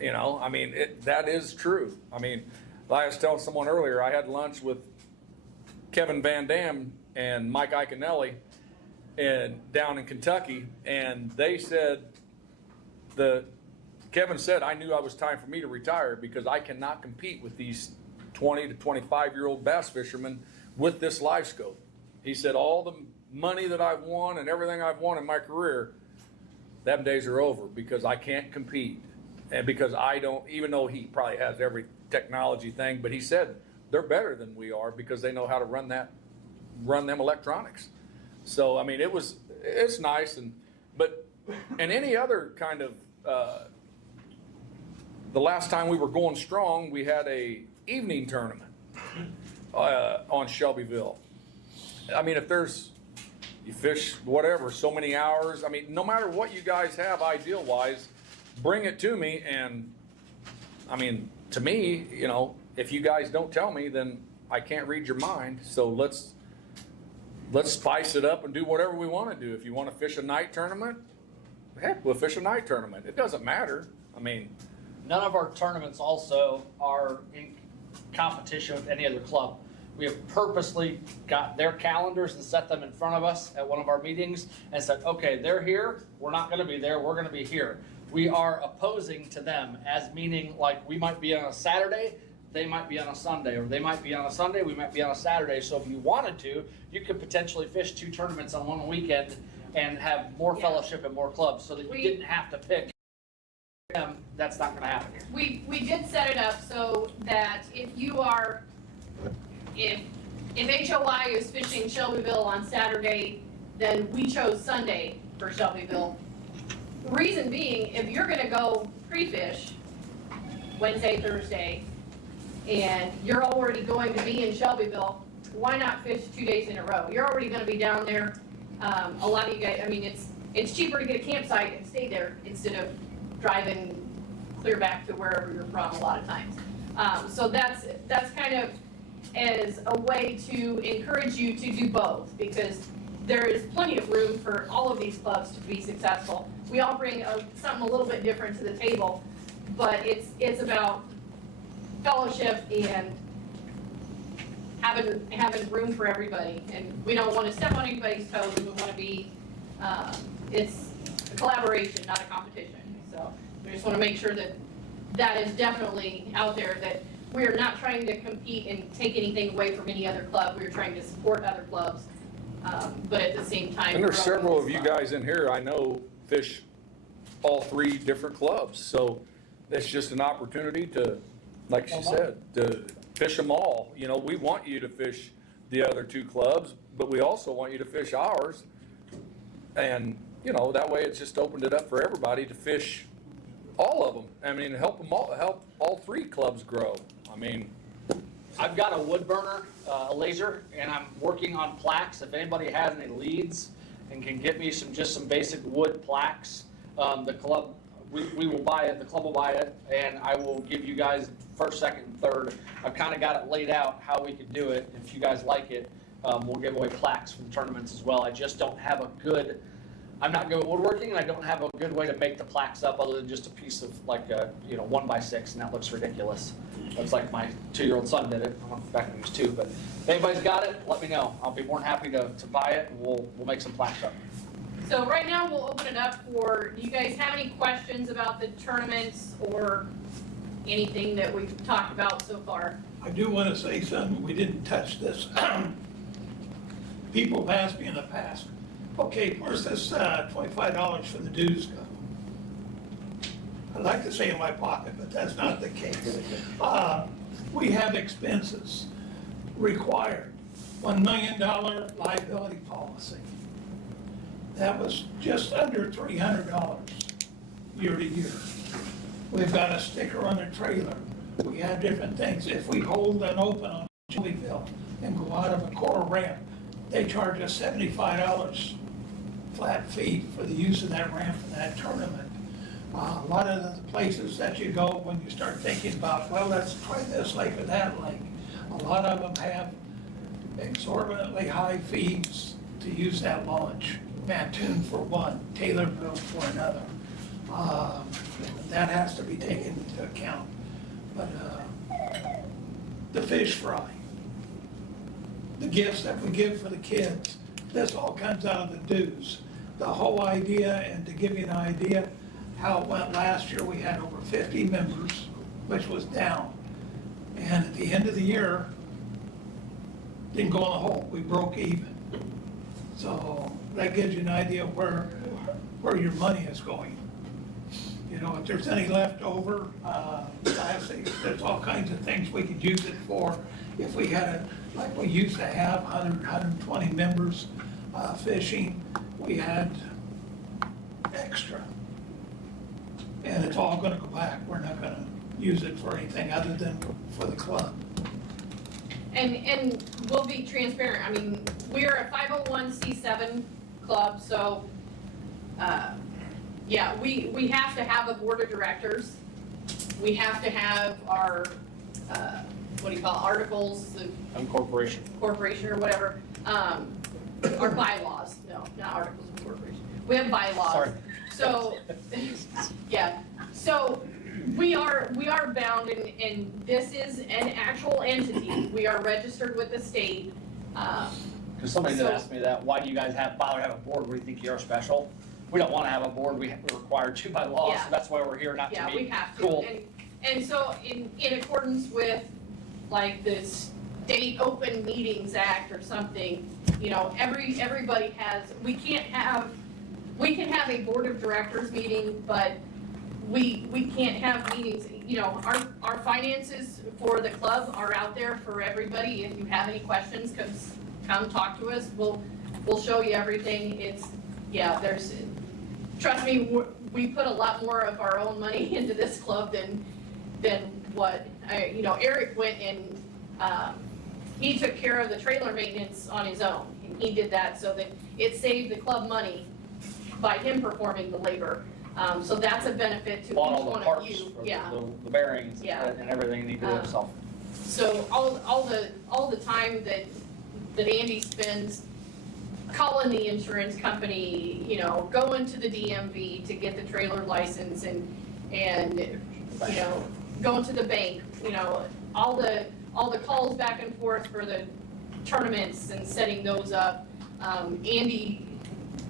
You know, I mean, that is true. I mean, like I was telling someone earlier, I had lunch with Kevin Van Dam and Mike Iaconelli down in Kentucky, and they said, Kevin said, I knew it was time for me to retire because I cannot compete with these 20 to 25-year-old bass fishermen with this live scope. He said, all the money that I've won and everything I've won in my career, them days are over because I can't compete. And because I don't, even though he probably has every technology thing, but he said they're better than we are because they know how to run them electronics. So, I mean, it's nice. But any other kind of, the last time we were going strong, we had a evening tournament on Shelbyville. I mean, you fish whatever, so many hours. I mean, no matter what you guys have ideal wise, bring it to me. And I mean, to me, you know, if you guys don't tell me, then I can't read your mind. So let's spice it up and do whatever we want to do. If you want to fish a night tournament, heck, we'll fish a night tournament. It doesn't matter. I mean, None of our tournaments also are in competition with any other club. We have purposely got their calendars and set them in front of us at one of our meetings and said, okay, they're here, we're not gonna be there, we're gonna be here. We are opposing to them, as meaning like we might be on a Saturday, they might be on a Sunday, or they might be on a Sunday, we might be on a Saturday. So if you wanted to, you could potentially fish 2 tournaments on one weekend and have more fellowship and more clubs so that you didn't have to pick them. That's not gonna happen here. We did set it up so that if HOI is fishing Shelbyville on Saturday, then we chose Sunday for Shelbyville. Reason being, if you're gonna go pre-fish Wednesday, Thursday, and you're already going to be in Shelbyville, why not fish 2 days in a row? You're already gonna be down there. A lot of you guys, I mean, it's cheaper to get a campsite and stay there instead of driving clear back to wherever you're from a lot of times. So that's kind of as a way to encourage you to do both, because there is plenty of room for all of these clubs to be successful. We all bring something a little bit different to the table, but it's about fellowship and having room for everybody. And we don't want to step on anybody's toes. We want to be, it's a collaboration, not a competition. So we just want to make sure that that is definitely out there, that we're not trying to compete and take anything away from any other club. We're trying to support other clubs, but at the same time. and there's several of you guys in here I know fish all 3 different clubs. So it's just an opportunity to, like she said, to fish them all. You know, we want you to fish the other 2 clubs, but we also want you to fish ours. And, you know, that way it's just opened it up for everybody to fish all of them. I mean, help all 3 clubs grow. I mean, I've got a wood burner, a laser, and I'm working on plaques. If anybody has any leads and can get me just some basic wood plaques, the club, we will buy it, the club will buy it, and I will give you guys first, second, and third. I've kind of got it laid out how we could do it. If you guys like it, we'll give away plaques for the tournaments as well. I just don't have I'm not good at woodworking, and I don't have a good way to make the plaques up other than just a piece of like a 1x6, and that looks ridiculous. Looks like my 2-year-old son did it. I don't know if back when he was 2, but if anybody's got it, let me know. I'll be more than happy to buy it, and we'll make some plaques up. So right now we'll open it up for, do you guys have any questions about the tournaments or anything that we've talked about so far? I do want to say something, we didn't touch this. People have asked me in the past, Okay, where's this $25 for the dues go? I'd like to say in my pocket, but that's not the case. We have expenses required, $1 million liability policy. That was just under $300 year to year. We've got a sticker on the trailer. We have different things. If we hold an open on Chillyville and go out of a core ramp, they charge us $75 flat fee for the use of that ramp in that tournament. A lot of the places that you go when you start thinking about, well, let's try this lake or that lake, a lot of them have exorbitantly high fees to use that launch. Mattoon for one, Taylorville for another. That has to be taken into account. But the fish fry, the gifts that we give for the kids, this all comes out of the dues. The whole idea, and to give you an idea how it went last year, we had over 50 members, which was down. And at the end of the year, didn't go in the hole, we broke even. So that gives you an idea of where your money is going. You know, if there's any left over, there's all kinds of things we could use it for. If we had like we used to have, 120 members fishing, we had extra. And it's all gonna go back. We're not gonna use it for anything other than for the club. And we'll be transparent, I mean, we're a 501c7 club, so, yeah, we have to have a board of directors. We have to have our, what do you call it, articles of Corporation. corporation or whatever, our bylaws, no, not articles of corporation. We have bylaws. Sorry. So, yeah, so we are bound, and this is an actual entity. We are registered with the state. Because somebody did ask me that, why do you guys bother to have a board? What do you think you're special? We don't want to have a board, we're required to by law, Yeah. so that's why we're here, not to Yeah, be we have to. cool. And so in accordance with like this State Open Meetings Act or something, you know, everybody has, we can have a board of directors meeting, but we can't have meetings, you know, our finances for the club are out there for everybody. If you have any questions, come talk to us. We'll show you everything. It's, yeah, trust me, we put a lot more of our own money into this club than what, you know, Eric went and, he took care of the trailer maintenance on his own. And he did that so that it saved the club money by him performing the labor. So that's a benefit to each Bought all the one of parts you. for Yeah. the bearings Yeah. and everything he did himself. So all the time that Andy spends calling the insurance company, you know, going to the DMV to get the trailer license and you know, going to the bank, you know, all the calls back and forth for the tournaments and setting those up. Andy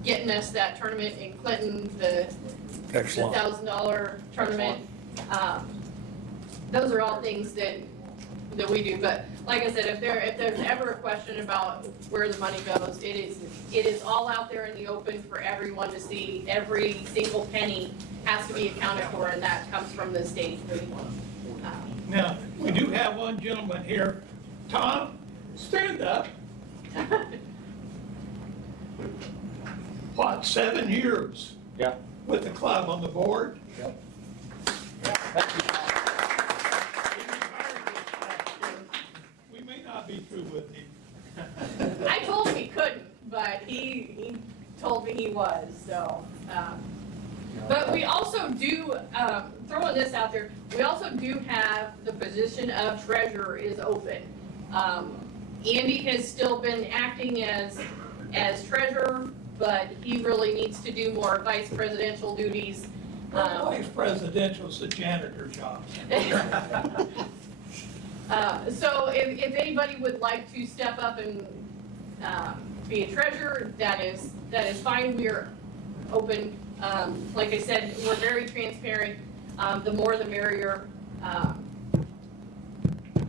getting us that tournament in Clinton, the $1,000 tournament. Those are all things that we do, but like I said, if there's ever a question about where the money goes, it is all out there in the open for everyone to see. Every single penny has to be accounted for, and that comes from the state. Now, we do have one gentleman here. Tom, stand up. What, 7 years Yeah. with the club on the board? Yep. Thank you. We may not be through with him. I told him he couldn't, but he told me he was, so. But we also do, throwing this out there, we also do have the position of treasurer is open. Andy has still been acting as treasurer, but he really needs to do more vice presidential duties. Vice presidential is the janitor job. So if anybody would like to step up and be a treasurer, that is fine. We're open. Like I said, we're very transparent. The more the merrier.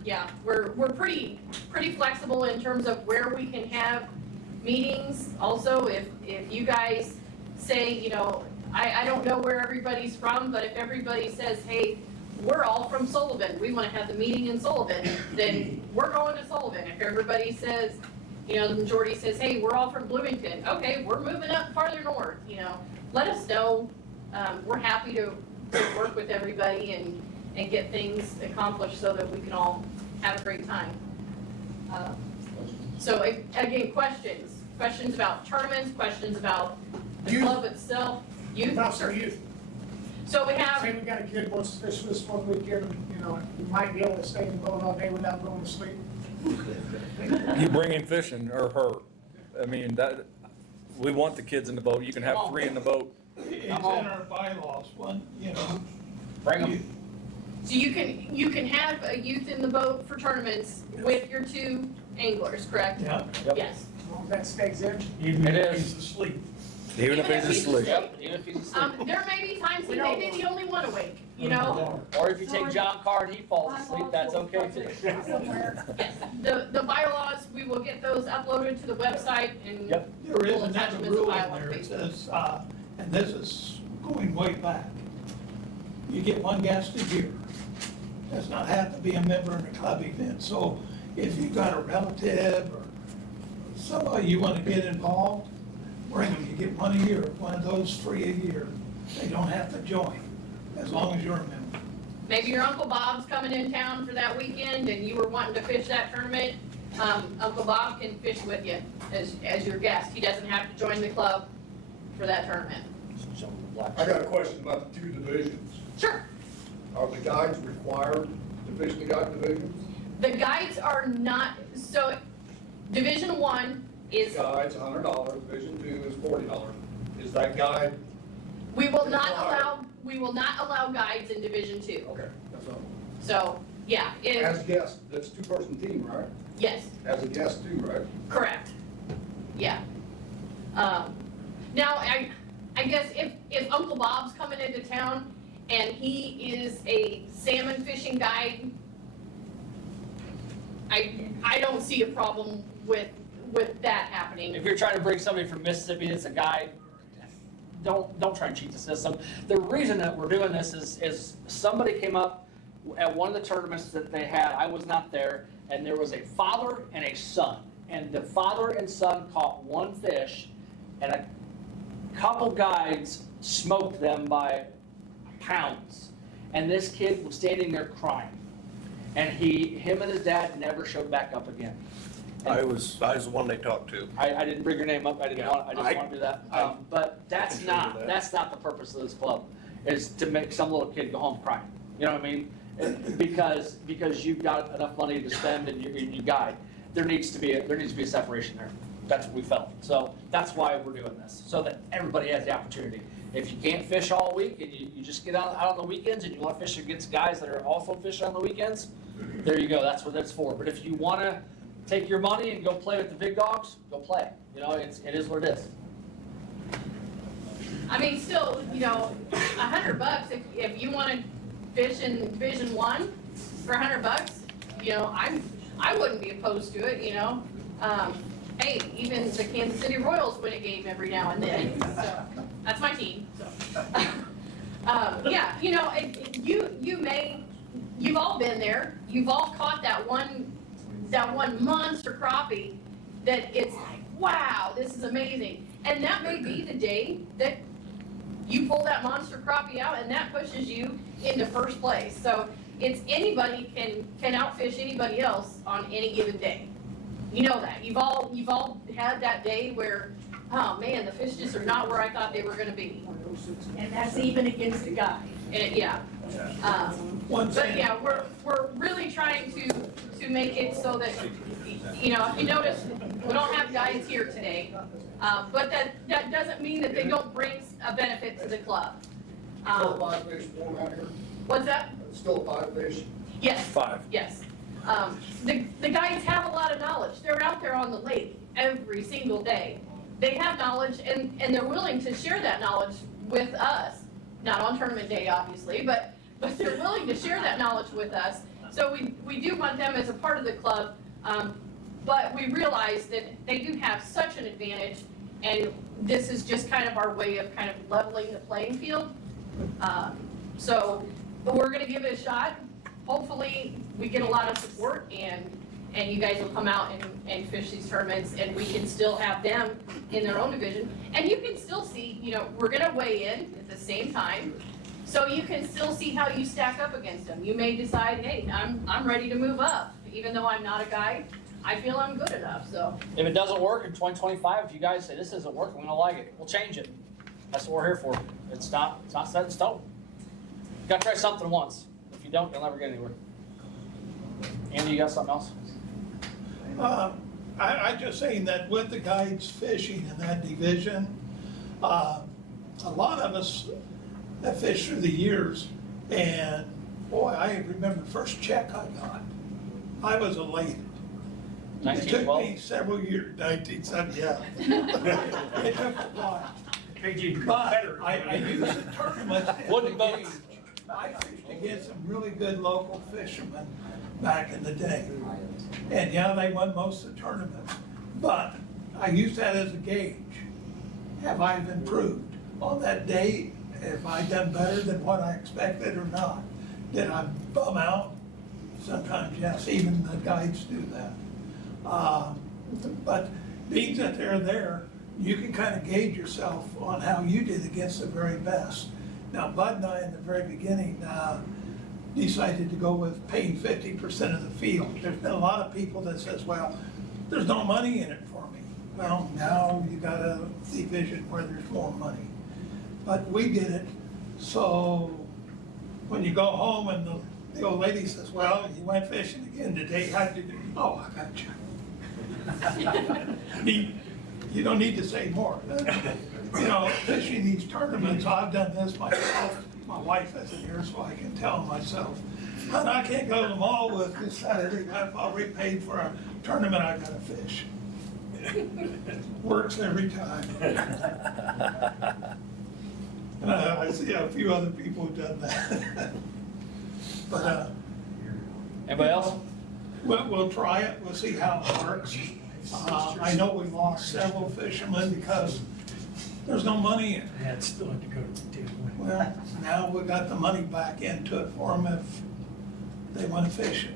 Yeah, we're pretty flexible in terms of where we can have meetings also, if you guys say, you know, I don't know where everybody's from, but if everybody says, hey, we're all from Sullivan, we wanna have the meeting in Sullivan, then we're going to Sullivan. If everybody says, you know, the majority says, hey, we're all from Bloomington, okay, we're moving up farther north, you know, let us know. We're happy to work with everybody and get things accomplished so that we can all have a great time. So again, questions about tournaments, questions about the Youth. club itself, youth. About our youth. So we have, Say we got a kid wants to fish this one weekend, you know, we might be able to stay in the boat all day without going to sleep. You bring him fishing, or her. I mean, that, we want the kids in the boat. You can have 3 in the boat. It's in our bylaws, one, you know. Bring them. so you can have a youth in the boat for tournaments with your 2 anglers, correct? Yeah. Yes. As long as that stays in. Even It if is. he's asleep. Even if he's asleep. Yep, even if he's asleep. There may be times he may be the only one awake, you know? Or if you take John Carr and he falls asleep, that's okay too. Yes, the bylaws, we will get those uploaded to the website and. Yep. There is We'll attach them another as a rule file in on there, it Facebook. says, and this is going way back. You get 1 guest a year. Does not have to be a member in a club event, so if you've got a relative or somebody you wanna get involved, bring them, you get 1 a year, one of those free a year. They don't have to join, as long as you're a member. Maybe your Uncle Bob's coming in town for that weekend and you were wanting to fish that tournament. Uncle Bob can fish with you as your guest. He doesn't have to join the club for that tournament. I got a question about the 2 divisions. Sure. Are the guides required to fish the guide divisions? The guides are not, so Division 1 is, Guide's $100, Division 2 is $40. Is that guide? we will not allow guides in Division 2. Okay, that's all. So, yeah, As guests, that's 2-person team, right? yes. As a guest too, right? Correct. Yeah. Now, I guess if Uncle Bob's coming into town and he is a salmon fishing guide, I don't see a problem with that happening. If you're trying to bring somebody from Mississippi that's a guide, don't try and cheat the system. The reason that we're doing this is somebody came up at one of the tournaments that they had, I was not there, and there was a father and a son. And the father and son caught 1 fish, and a couple guides smoked them by pounds. And this kid was standing there crying. And him and his dad never showed back up again. I was the one they talked to. I didn't bring your name up, I just want to do that. But that's can show you that. that's not the purpose of this club, is to make some little kid go home crying. You know what I mean? Because you've got enough money to spend and you guide. There needs to be a separation there. That's what we felt. So that's why we're doing this, so that everybody has the opportunity. If you can't fish all week and you just get out on the weekends and you want to fish against guys that are also fishing on the weekends, there you go, that's what that's for. But if you want to take your money and go play with the big dogs, go play. You know, it is what it is. I mean, still, you know, $100, if you want to fish in Division 1 for $100, you know, I wouldn't be opposed to it, you know. Hey, even the Kansas City Royals win a game every now and then, so, that's my team, so. Yeah, you know, you've all been there, you've all caught that one monster crappie that it's like, wow, this is amazing. And that may be the day that you pull that monster crappie out and that pushes you into first place. So it's anybody can outfish anybody else on any given day. You know that. You've all had that day where, oh man, the fish just are not where I thought they were gonna be. And that's even against a guy. And yeah. But yeah, we're really trying to make it so that, you know, if you notice, we don't have guides here today. But that doesn't mean that they don't bring a benefit to the club. Still a 5-fish format here? What's that? Still a 5-fish? Yes. 5. Yes. The guides have a lot of knowledge. They're out there on the lake every single day. They have knowledge and they're willing to share that knowledge with us. Not on tournament day, obviously, but they're willing to share that knowledge with us. So we do want them as a part of the club. But we realize that they do have such an advantage, and this is just kind of our way of kind of leveling the playing field. But we're gonna give it a shot. Hopefully, we get a lot of support, and you guys will come out and fish these tournaments, and we can still have them in their own division. And you can still see, we're gonna weigh in at the same time, so you can still see how you stack up against them. You may decide, hey, I'm ready to move up, even though I'm not a guide. I feel I'm good enough, so. If it doesn't work in 2025, if you guys say this isn't working, we don't like it, we'll change it. That's what we're here for. It's not set in stone. You gotta try something once. If you don't, you'll never get anywhere. Andy, you got something else? I'm just saying that with the guides fishing in that division, a lot of us have fished through the years, and boy, I remember the first check I got. I was elated. It took 1912? me several years, 1970, yeah. It took a while. But I used the tournament. Wooden boats. I fished against some really good local fishermen back in the day. And yeah, they won most of the tournaments, but I used that as a gauge. Have I improved? On that day, have I done better than what I expected or not? Did I bum out? Sometimes, yes, even the guides do that. But being that they're there, you can kind of gauge yourself on how you did against the very best. Now, Bud and I, in the very beginning, decided to go with paying 50% of the field. There's been a lot of people that says, well, there's no money in it for me. Well, now you got a division where there's more money. But we did it, so when you go home and the old lady says, well, you went fishing again today, how'd you do? Oh, I got you. You don't need to say more. Fishing these tournaments, I've done this myself. My wife isn't here, so I can tell myself. And I can't go to the mall with this Saturday. I've already paid for a tournament I gotta fish. Works every time. And I see a few other people who've done that. But, Anybody else? we'll try it. We'll see how it works. I know we lost several fishermen because there's no money in it. I'd still have to go to the table. Well, now we got the money back into it for them if they want to fish it.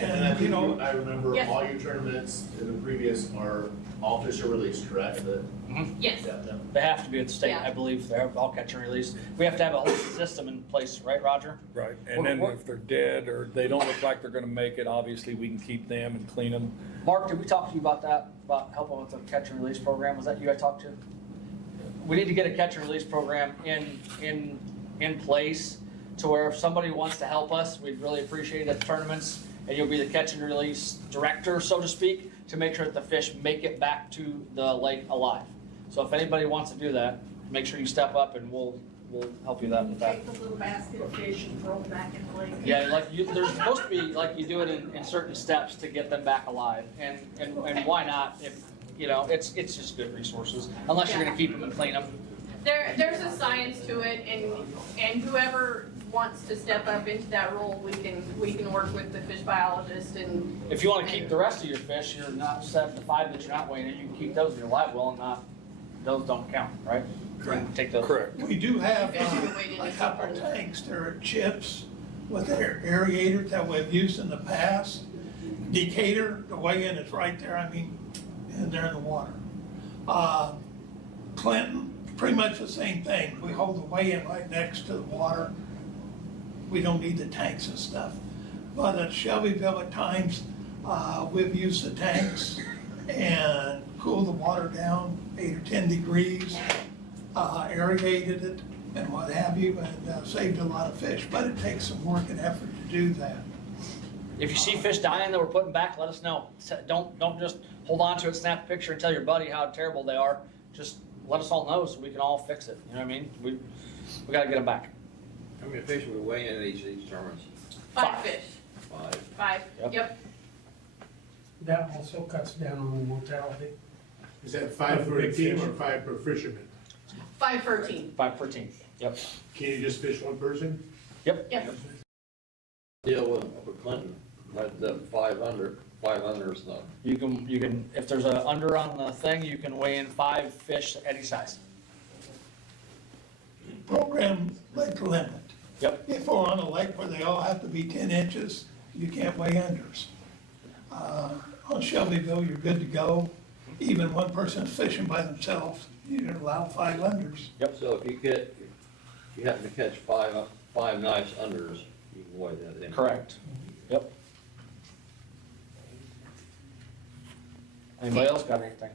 And I remember Yes. all your tournaments in the previous are all fish are released, correct? Yes. Yeah. They have to be at the state, Yeah. I believe. They're all catch and release. We have to have a whole system in place, right, Roger? Right, and then if they're dead or they don't look like they're gonna make it, obviously we can keep them and clean them. Mark, did we talk to you about that, about helping with the catch and release program? Was that you I talked to? We need to get a catch and release program in place to where if somebody wants to help us, we'd really appreciate it at the tournaments, and you'll be the catch and release director, so to speak, to make sure that the fish make it back to the lake alive. So if anybody wants to do that, make sure you step up and we'll help you with that. Take the little basket of fish and throw them back in the lake. Yeah, there's supposed to be, like you do it in certain steps to get them back alive, and why not if, it's just good resources, unless you're gonna keep them and clean them. There's a science to it, and whoever wants to step up into that role, we can work with the fish biologist and. If you wanna keep the rest of your fish, you're not 7 to 5 that you're not weighing in, you can keep those in your live well and not, those don't count, right? Correct. Take those. Correct. We do have Fish are weighted in a as couple part of it. tanks. There are chips with their aerators that we've used in the past. Decatur, the weigh-in is right there, and they're in the water. Clinton, pretty much the same thing. We hold the weigh-in right next to the water. We don't need the tanks and stuff. But at Shelbyville at times, we've used the tanks and cooled the water down 8 or 10 degrees, aerated it and what have you, and saved a lot of fish. But it takes some work and effort to do that. If you see fish dying that we're putting back, let us know. Don't just hold on to it, snap a picture and tell your buddy how terrible they are. Just let us all know so we can all fix it. You know what I mean? We gotta get them back. How many fish we weigh in at each of these tournaments? 5 fish. 5, Yep. yep. That also cuts down on the mortality. Is that 5 for a team or 5 per fisherman? 5 for a team. 5 per team. Yep. Can you just fish one person? Yep. Yep. Deal with Clinton, But the 500 is not. You can, if there's a under on the thing, you can weigh in 5 fish any size. Program lake limit. Yep. If we're on a lake where they all have to be 10 inches, you can't weigh unders. On Shelbyville, you're good to go. Even one person fishing by themselves, you can allow 5 unders. Yep. So if you happen to catch five nice unders, you can weigh that in. Correct. Yep. Anybody else got anything?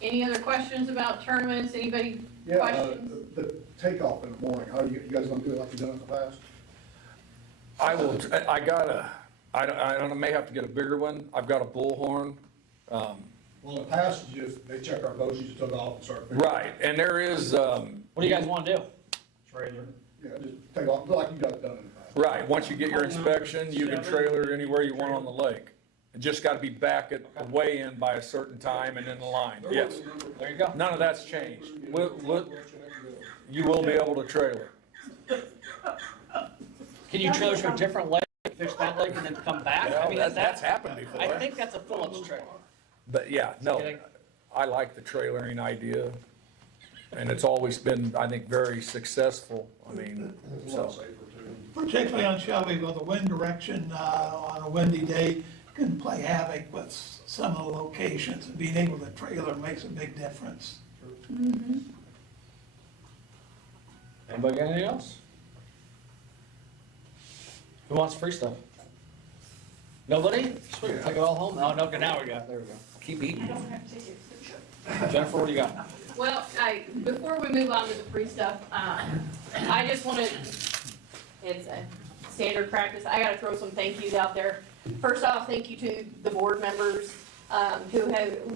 Any other questions about tournaments? Anybody questions? The takeoff in the morning, how you guys gonna do it like you've done in the past? I don't know, may have to get a bigger one. I've got a bullhorn. Well, in the past, you just, they check our boats, you just took off and start. Right, and there is, What do you guys want to do? Trailer. Yeah, just take off, like you guys done in the past. right, once you get your inspection, you can trailer anywhere you want on the lake. It just gotta be back at the weigh-in by a certain time and in the line, yes. There you go. None of that's changed. You will be able to trailer. Can you trailer to a different lake, fish that lake, and then come back? I mean, That's happened before. I think that's a Phillips trailer. But yeah, no, kidding. I like the trailering idea, and it's always been, I think, very successful. I mean, It's a lot so, safer too. Particularly on Shelbyville, the wind direction on a windy day can play havoc with some of the locations, and being able to trailer makes a big difference. Anybody got anything else? Who wants free stuff? Nobody? Sweet, take it all home. No, no, now we got, there we go. keep eating. Jennifer, what do you got? Well, before we move on to the free stuff, I just want to, it's a standard practice, I gotta throw some thank yous out there. First off, thank you to the board members,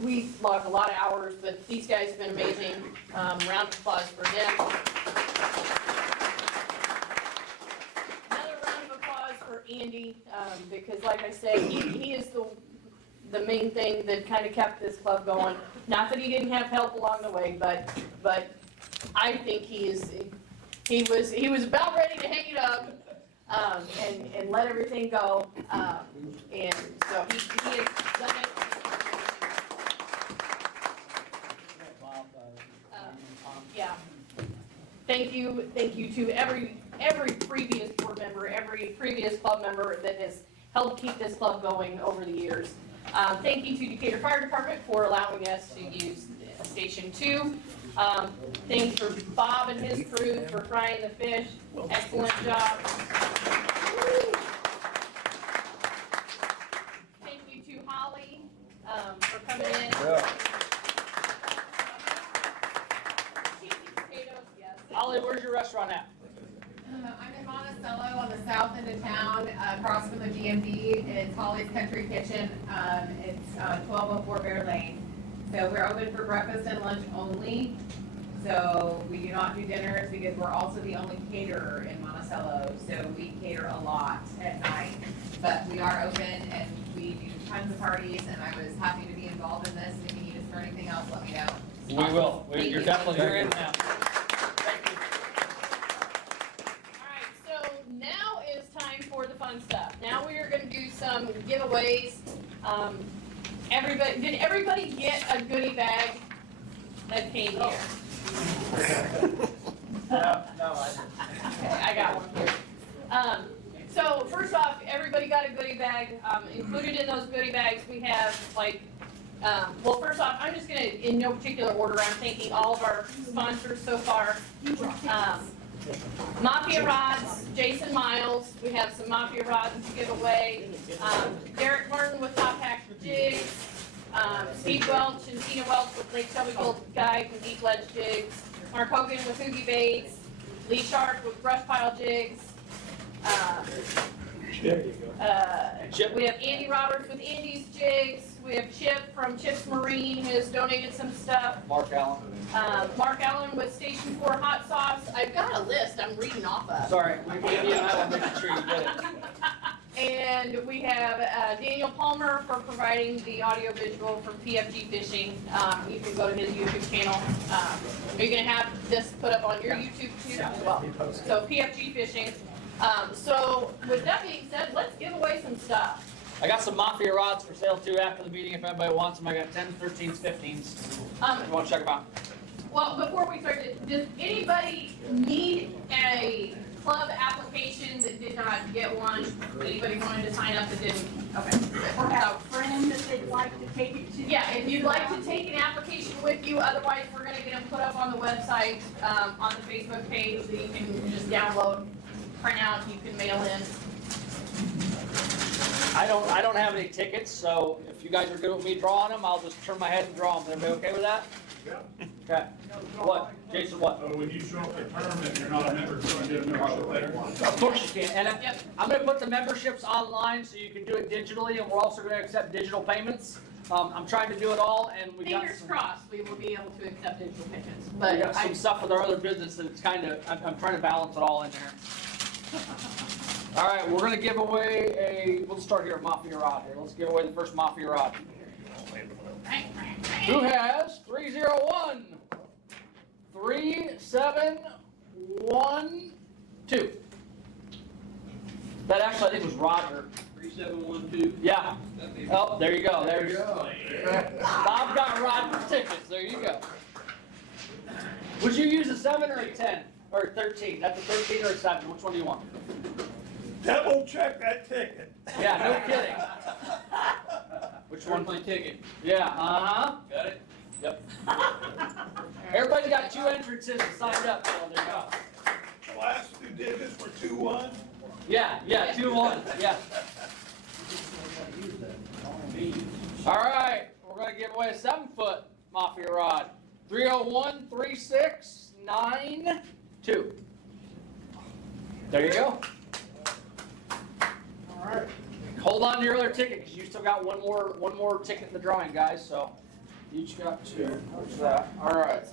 we've logged a lot of hours, but these guys have been amazing. Round of applause for them. Another round of applause for Andy, because like I said, he is the main thing that kind of kept this club going. Not that he didn't have help along the way, but I think he was about ready to hang it up, and let everything go, and so he has done it. Yeah. Thank you to every previous board member, every previous club member that has helped keep this club going over the years. Thank you to Decatur Fire Department for allowing us to use Station 2. Thanks for Bob and his crew for frying the fish. Excellent job. Thank you to Holly for coming in. Cheesy potatoes, yes. Holly, where's your restaurant at? I'm in Monticello on the south end of town, across from the DMV. It's Holly's Country Kitchen. It's 1204 Bear Lane. So we're open for breakfast and lunch only. So we do not do dinners because we're also the only caterer in Monticello. So we cater a lot at night. But we are open and we do tons of parties, and I was happy to be involved in this. If you need us for anything else, let me know. We will. Thank You're you. definitely, you're in now. Thank you. Alright, so now is time for the fun stuff. Now we are gonna do some giveaways. Did everybody get a goodie bag that came here? No, I didn't. Okay, I got one here. So first off, everybody got a goodie bag. Included in those goodie bags, we have well, first off, I'm just gonna, in no particular order, I'm thanking all of our sponsors so far. Mafia Rods, Jason Miles, we have some Mafia Rods to give away. Derek Martin with Top Hack Jigs. Steve Welch and Tina Welch with Lake Shelbyville Guide and Deep Ledge Jigs. Mark Hogan with Hoogie Baits. Lee Sharp with Brush Pile Jigs. We have Andy Roberts with Andy's Jigs. We have Chip from Chip's Marine who has donated some stuff. Mark Allen. Mark Allen with Station 4 Hot Sauce. I've got a list I'm reading off of. Sorry, we gave you, I want to make sure you get it. And we have Daniel Palmer for providing the audio visual from PFG Fishing. You can go to his YouTube channel. Are you going to have this put up on your YouTube too as well? So PFG Fishing. So with that being said, let's give away some stuff. I got some Mafia rods for sale too after the meeting if anybody wants them. I got 10s, 13s, 15s. If you want to check them out. Well, before we start, does anybody need a club application that did not get one? Anybody wanted to sign up that didn't? Okay. Or have a friend that they'd like to take it to. Yeah, if you'd like to take an application with you, otherwise we're gonna get them put up on the website, on the Facebook page, that you can just download, print out, you can mail in. I don't have any tickets, so if you guys are good with me drawing them, I'll just turn my head and draw them. Everybody okay with that? Yeah. Okay. What? Jason, what? So when you show up at tournament, you're not a member, so you get a membership later. Of course you can. And Yep. I'm gonna put the memberships online so you can do it digitally, and we're also gonna accept digital payments. I'm trying to do it all, and we got Fingers some, crossed, we will be able to accept digital payments, we but got some stuff with our other business that it's kind of, I'm trying to balance it all in there. All right, we're gonna give away we'll start here at Mafia Rod here. Let's give away the first Mafia Rod. Who has 301 3712? That actually, I think was Roger. 3712. Yeah. Oh, there you go. There you go. Bob got Roger's tickets. There you go. Would you use a 7 or a 10 or 13? That's a 13 or a 7. Which one do you want? Double check that ticket. Yeah, no kidding. Which one? My ticket. Yeah. Uh-huh. Got it? Yep. Everybody's got 2 entrances signed up. So there you go. The last 2 digits were 2-1. Yeah. 2-1. Yeah. All right. We're gonna give away a 7-foot Mafia rod. 3013692. There you go. All right. Hold on to your other ticket because you still got one more ticket in the drawing, guys. So each got 2. What's that? All right.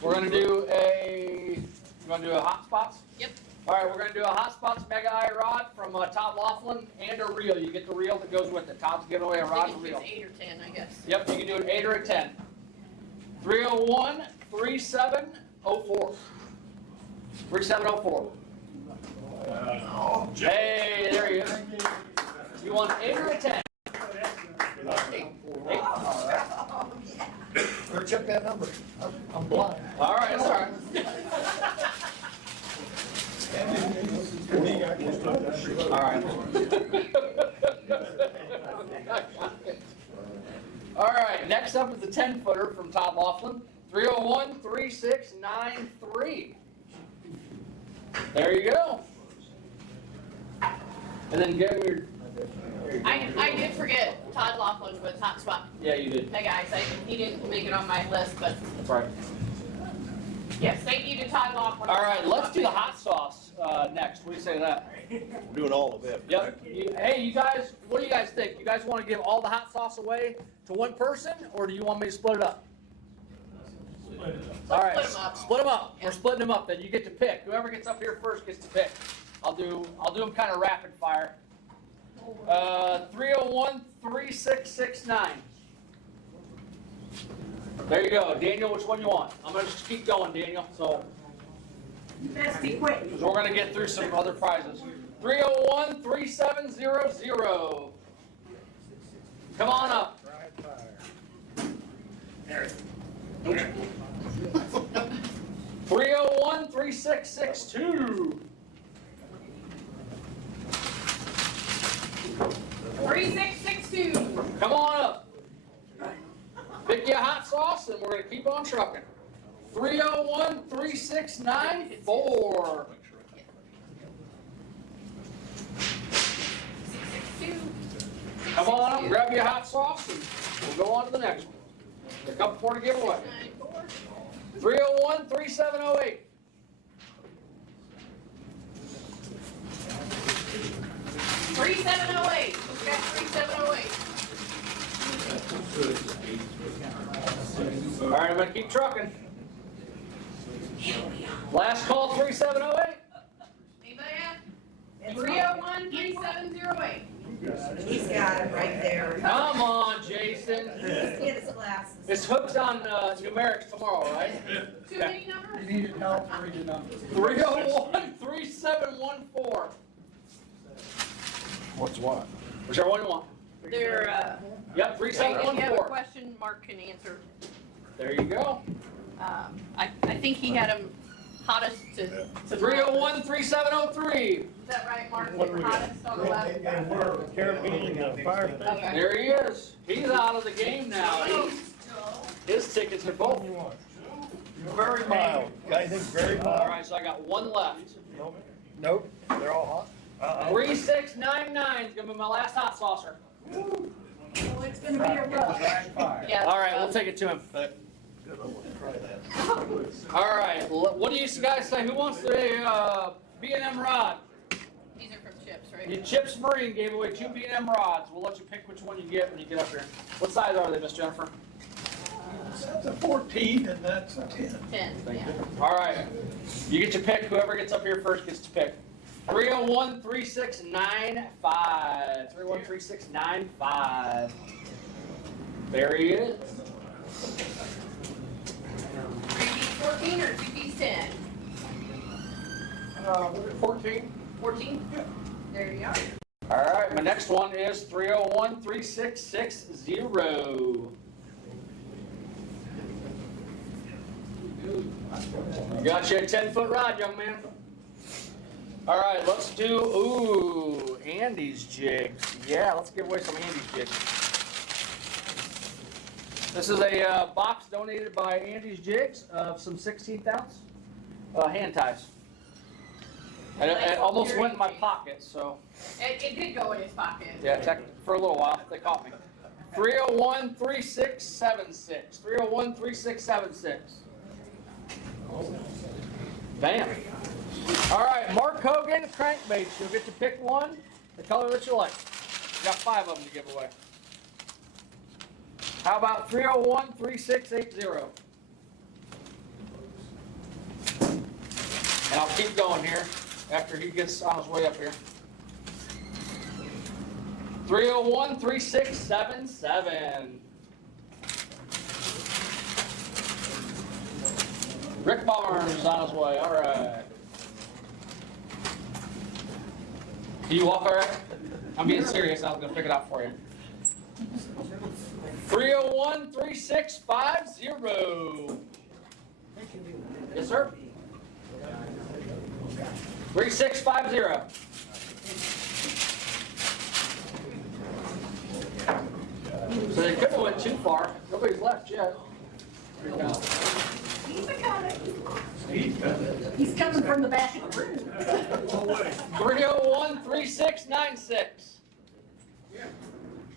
We're gonna do a. You want to do a hot spots? Yep. All right. We're gonna do a hot spots mega eye rod from Todd Laughlin and a reel. You get the reel that goes with it. Todd's giving away a rod and a reel. It's 8 or 10, I guess. Yep. You can do an 8 or a 10. 3013704. 3704. Hey, there he is. You want 8 or a 10? 8. Better check that number. I'm blind. All right, that's all right. All right. All right, next up is the 10-footer from Todd Laughlin. 3013693. There you go. And then give me your. I did forget Todd Laughlin was hot spot. Yeah, you did. Hey guys, he didn't make it on my list, but That's right. yes, thank you to Todd Laughlin. All right, let's do the hot sauce next. What do you say to that? We're doing all of it. Yep. Hey, you guys, what do you guys think? You guys want to give all the hot sauce away to one person, or do you want me to split it up? All right, Split 'em up. split them up. We're splitting them up. Then you get to pick. Whoever gets up here first gets to pick. I'll do them kind of rapid fire. 3013669. There you go, Daniel. Which one you want? I'm gonna just keep going, Daniel. So. You best be quick. Because we're going to get through some other prizes. 3013700. Come on up. 3013662. 3662. Come on up. Pick you a hot sauce and we're going to keep on trucking. 3013694. 662. Come on up, grab you a hot sauce, and we'll go on to the next one. A couple more to give away. 3013708. 3708. Who's got 3708? All right, I'm going to keep trucking. Last call, 3708. Anybody have? 3013708. He's got it right there. Come on, Jason. Let's get his glasses. It's hooked on numerics tomorrow, right? Too many numbers? You needed help, read the numbers. 3013714. What's what? Whichever one you want. They're, Yep, if you have a 3714. question, Mark can answer. There you go. I think he had them hottest to. 301-3703. Is that right, Mark? Hottest on the left? Okay. There he is. He's out of the game now. His tickets are both. Very mild. I think very All mild. right, so I got one left. Nope, they're all hot. 3699 is gonna be my last hot saucer. Well, it's gonna be a rough. Yeah. All right, we'll take it to him. All right, what do you guys say? Who wants the B&M rod? These are from Chips, right? The Chips Marine gave away 2 B&M rods. We'll let you pick which one you get when you get up here. What size are they, Miss Jennifer? That's a 14 and that's a 10. 10, yeah. All right, you get your pick. Whoever gets up here first gets to pick. 301-3695. 301-3695. There he is. 3 or 2 piece 10? 14. 14? There you are. All right, my next one is 301-3660. You got you a 10-foot rod, young man. All right, let's do, ooh, Andy's jigs. Yeah, let's give away some Andy's jigs. This is a box donated by Andy's Jigs of some 16th ounce hand ties. And it almost went in my pocket, so. It did go in his pocket. Yeah, for a little while, they caught me. 301-3676. 301-3676. Bam. All right, Mark Hogan, crankbaits. You'll get to pick one, the color that you like. You got 5 of them to give away. How about 301-3680? And I'll keep going here after he gets on his way up here. 301-3677. Rick Barnes is on his way. All right. Can you walk all right? I'm being serious. I was going to pick it up for you. 301-3650. Yes, sir. 3650. So they couldn't have went too far. Nobody's left yet. He's coming from the back of the room. 301-3696.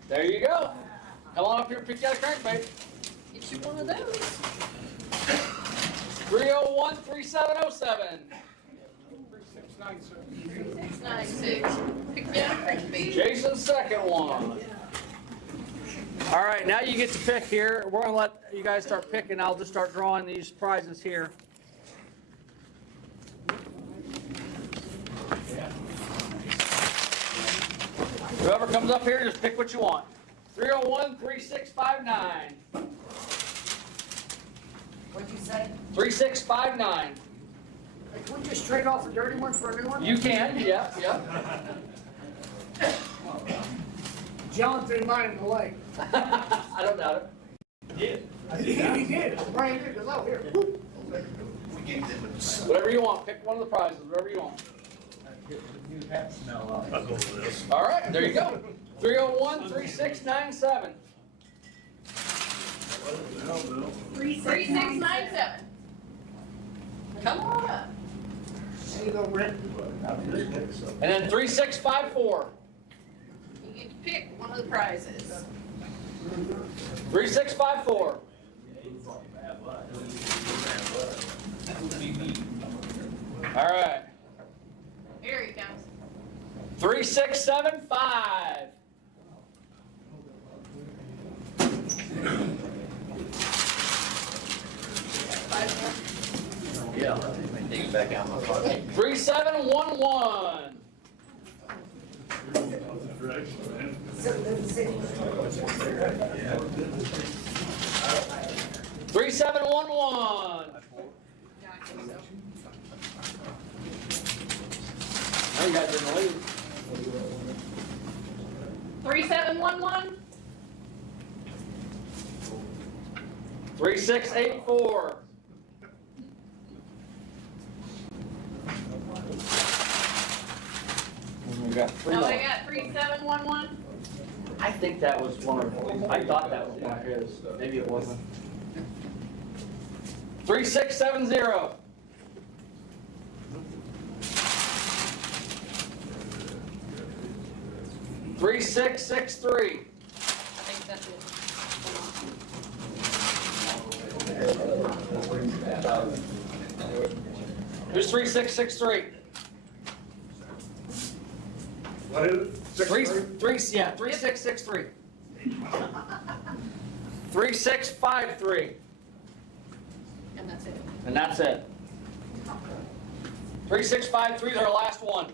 There you go. Come on up here and pick out a crankbait. Get you one of those. 301-3707. 3696. Pick down crankbait. Jason's second one. All right, now you get to pick here. We're going to let you guys start picking. I'll just start drawing these prizes here. Whoever comes up here, just pick what you want. 301-3659. What'd you say? 3659. Hey, can we just trade off the dirty one for a new one? You can, yeah. John threw mine in the lake. I don't doubt it. He did. I'm brand new, because out here. Whatever you want. Pick one of the prizes, whatever you want. I'll go with this. All right, there you go. 301-3697. 3697. Come on up. There you go, Rick. And then 3654. You get to pick one of the prizes. 3654. All right. Here he comes. 3675. Yeah, let me dig it back out of my pocket. 3711. 3711. Oh, you guys are in the lead. 3711. 3684. We got three more. Nobody got 3711? I think that was one of, I thought that was one of his, maybe it wasn't. 3670. 3663. I think that's it. Who's 3663? What is it? Yeah, 3663. 3653. And that's it. And that's it. 3653 is our last one.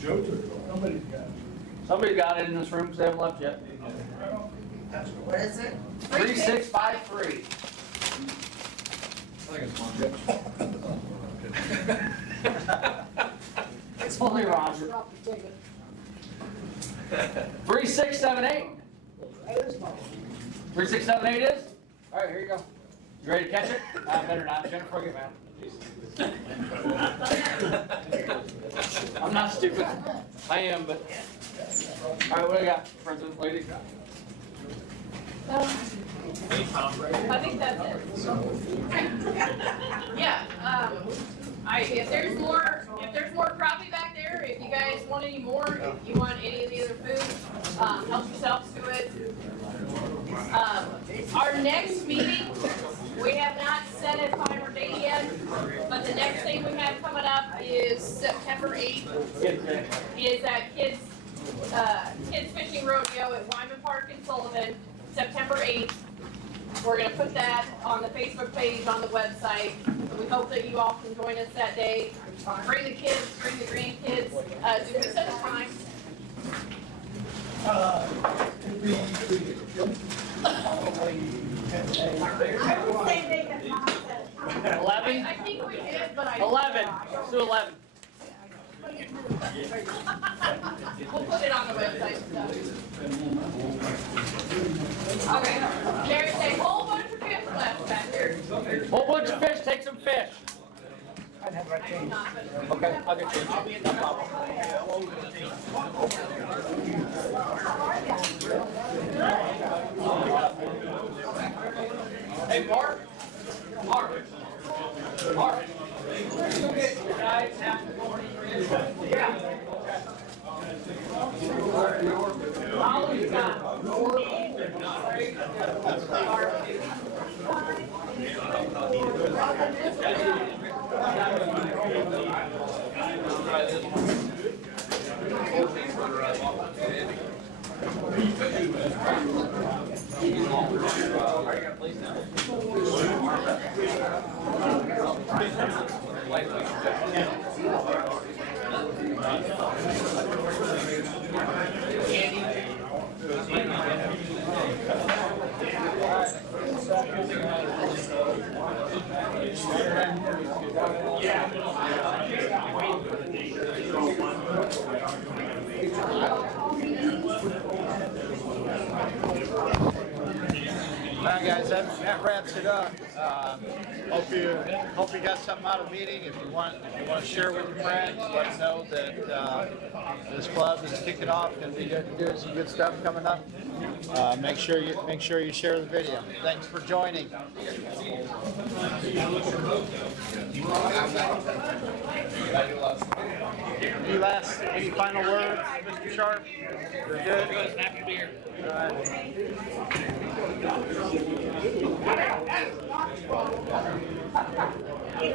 Joe took it. Somebody's got it. Somebody got it in this room because they haven't left yet. What is it? 3653. It's only Roger. Drop the ticket. 3678. That is mine. 3678 is? All right, here you go. You ready to catch it? Better not. Jennifer, get man. I'm not stupid. I am, but. All right, what do you got, President Lady? I think that's it. Yeah, if there's more crappie back there, if you guys want any more, if you want any of the other food, help yourselves to it. Our next meeting, we have not set a time or date yet, but the next thing we have coming up is September 8th. Is at Kids Fishing Rodeo at Wyman Park in Sullivan, September 8th. We're gonna put that on the Facebook page, on the website. We hope that you all can join us that day. Bring the kids, bring the grandkids. Do we set a time? Same day that Mom said. 11? I think we did, but I. 11. Let's do 11. We'll put it on the website. Okay, there's a whole bunch of fish left back there. Whole bunch of fish, take some fish. I'd have that change. Okay, I'll get you. No problem. Hey, Mark. Mark. Mark. You get guys after 43. Yeah. Ollie's got All right, guys, that wraps it up. Hope you got something out of the meeting. If you want to share with your friends, let them know that this club is kicking off. Going to be doing some good stuff coming up. Make sure you share the video. Thanks for joining. Any final words, Mr. Sharp? You're good. Happy beer. All right.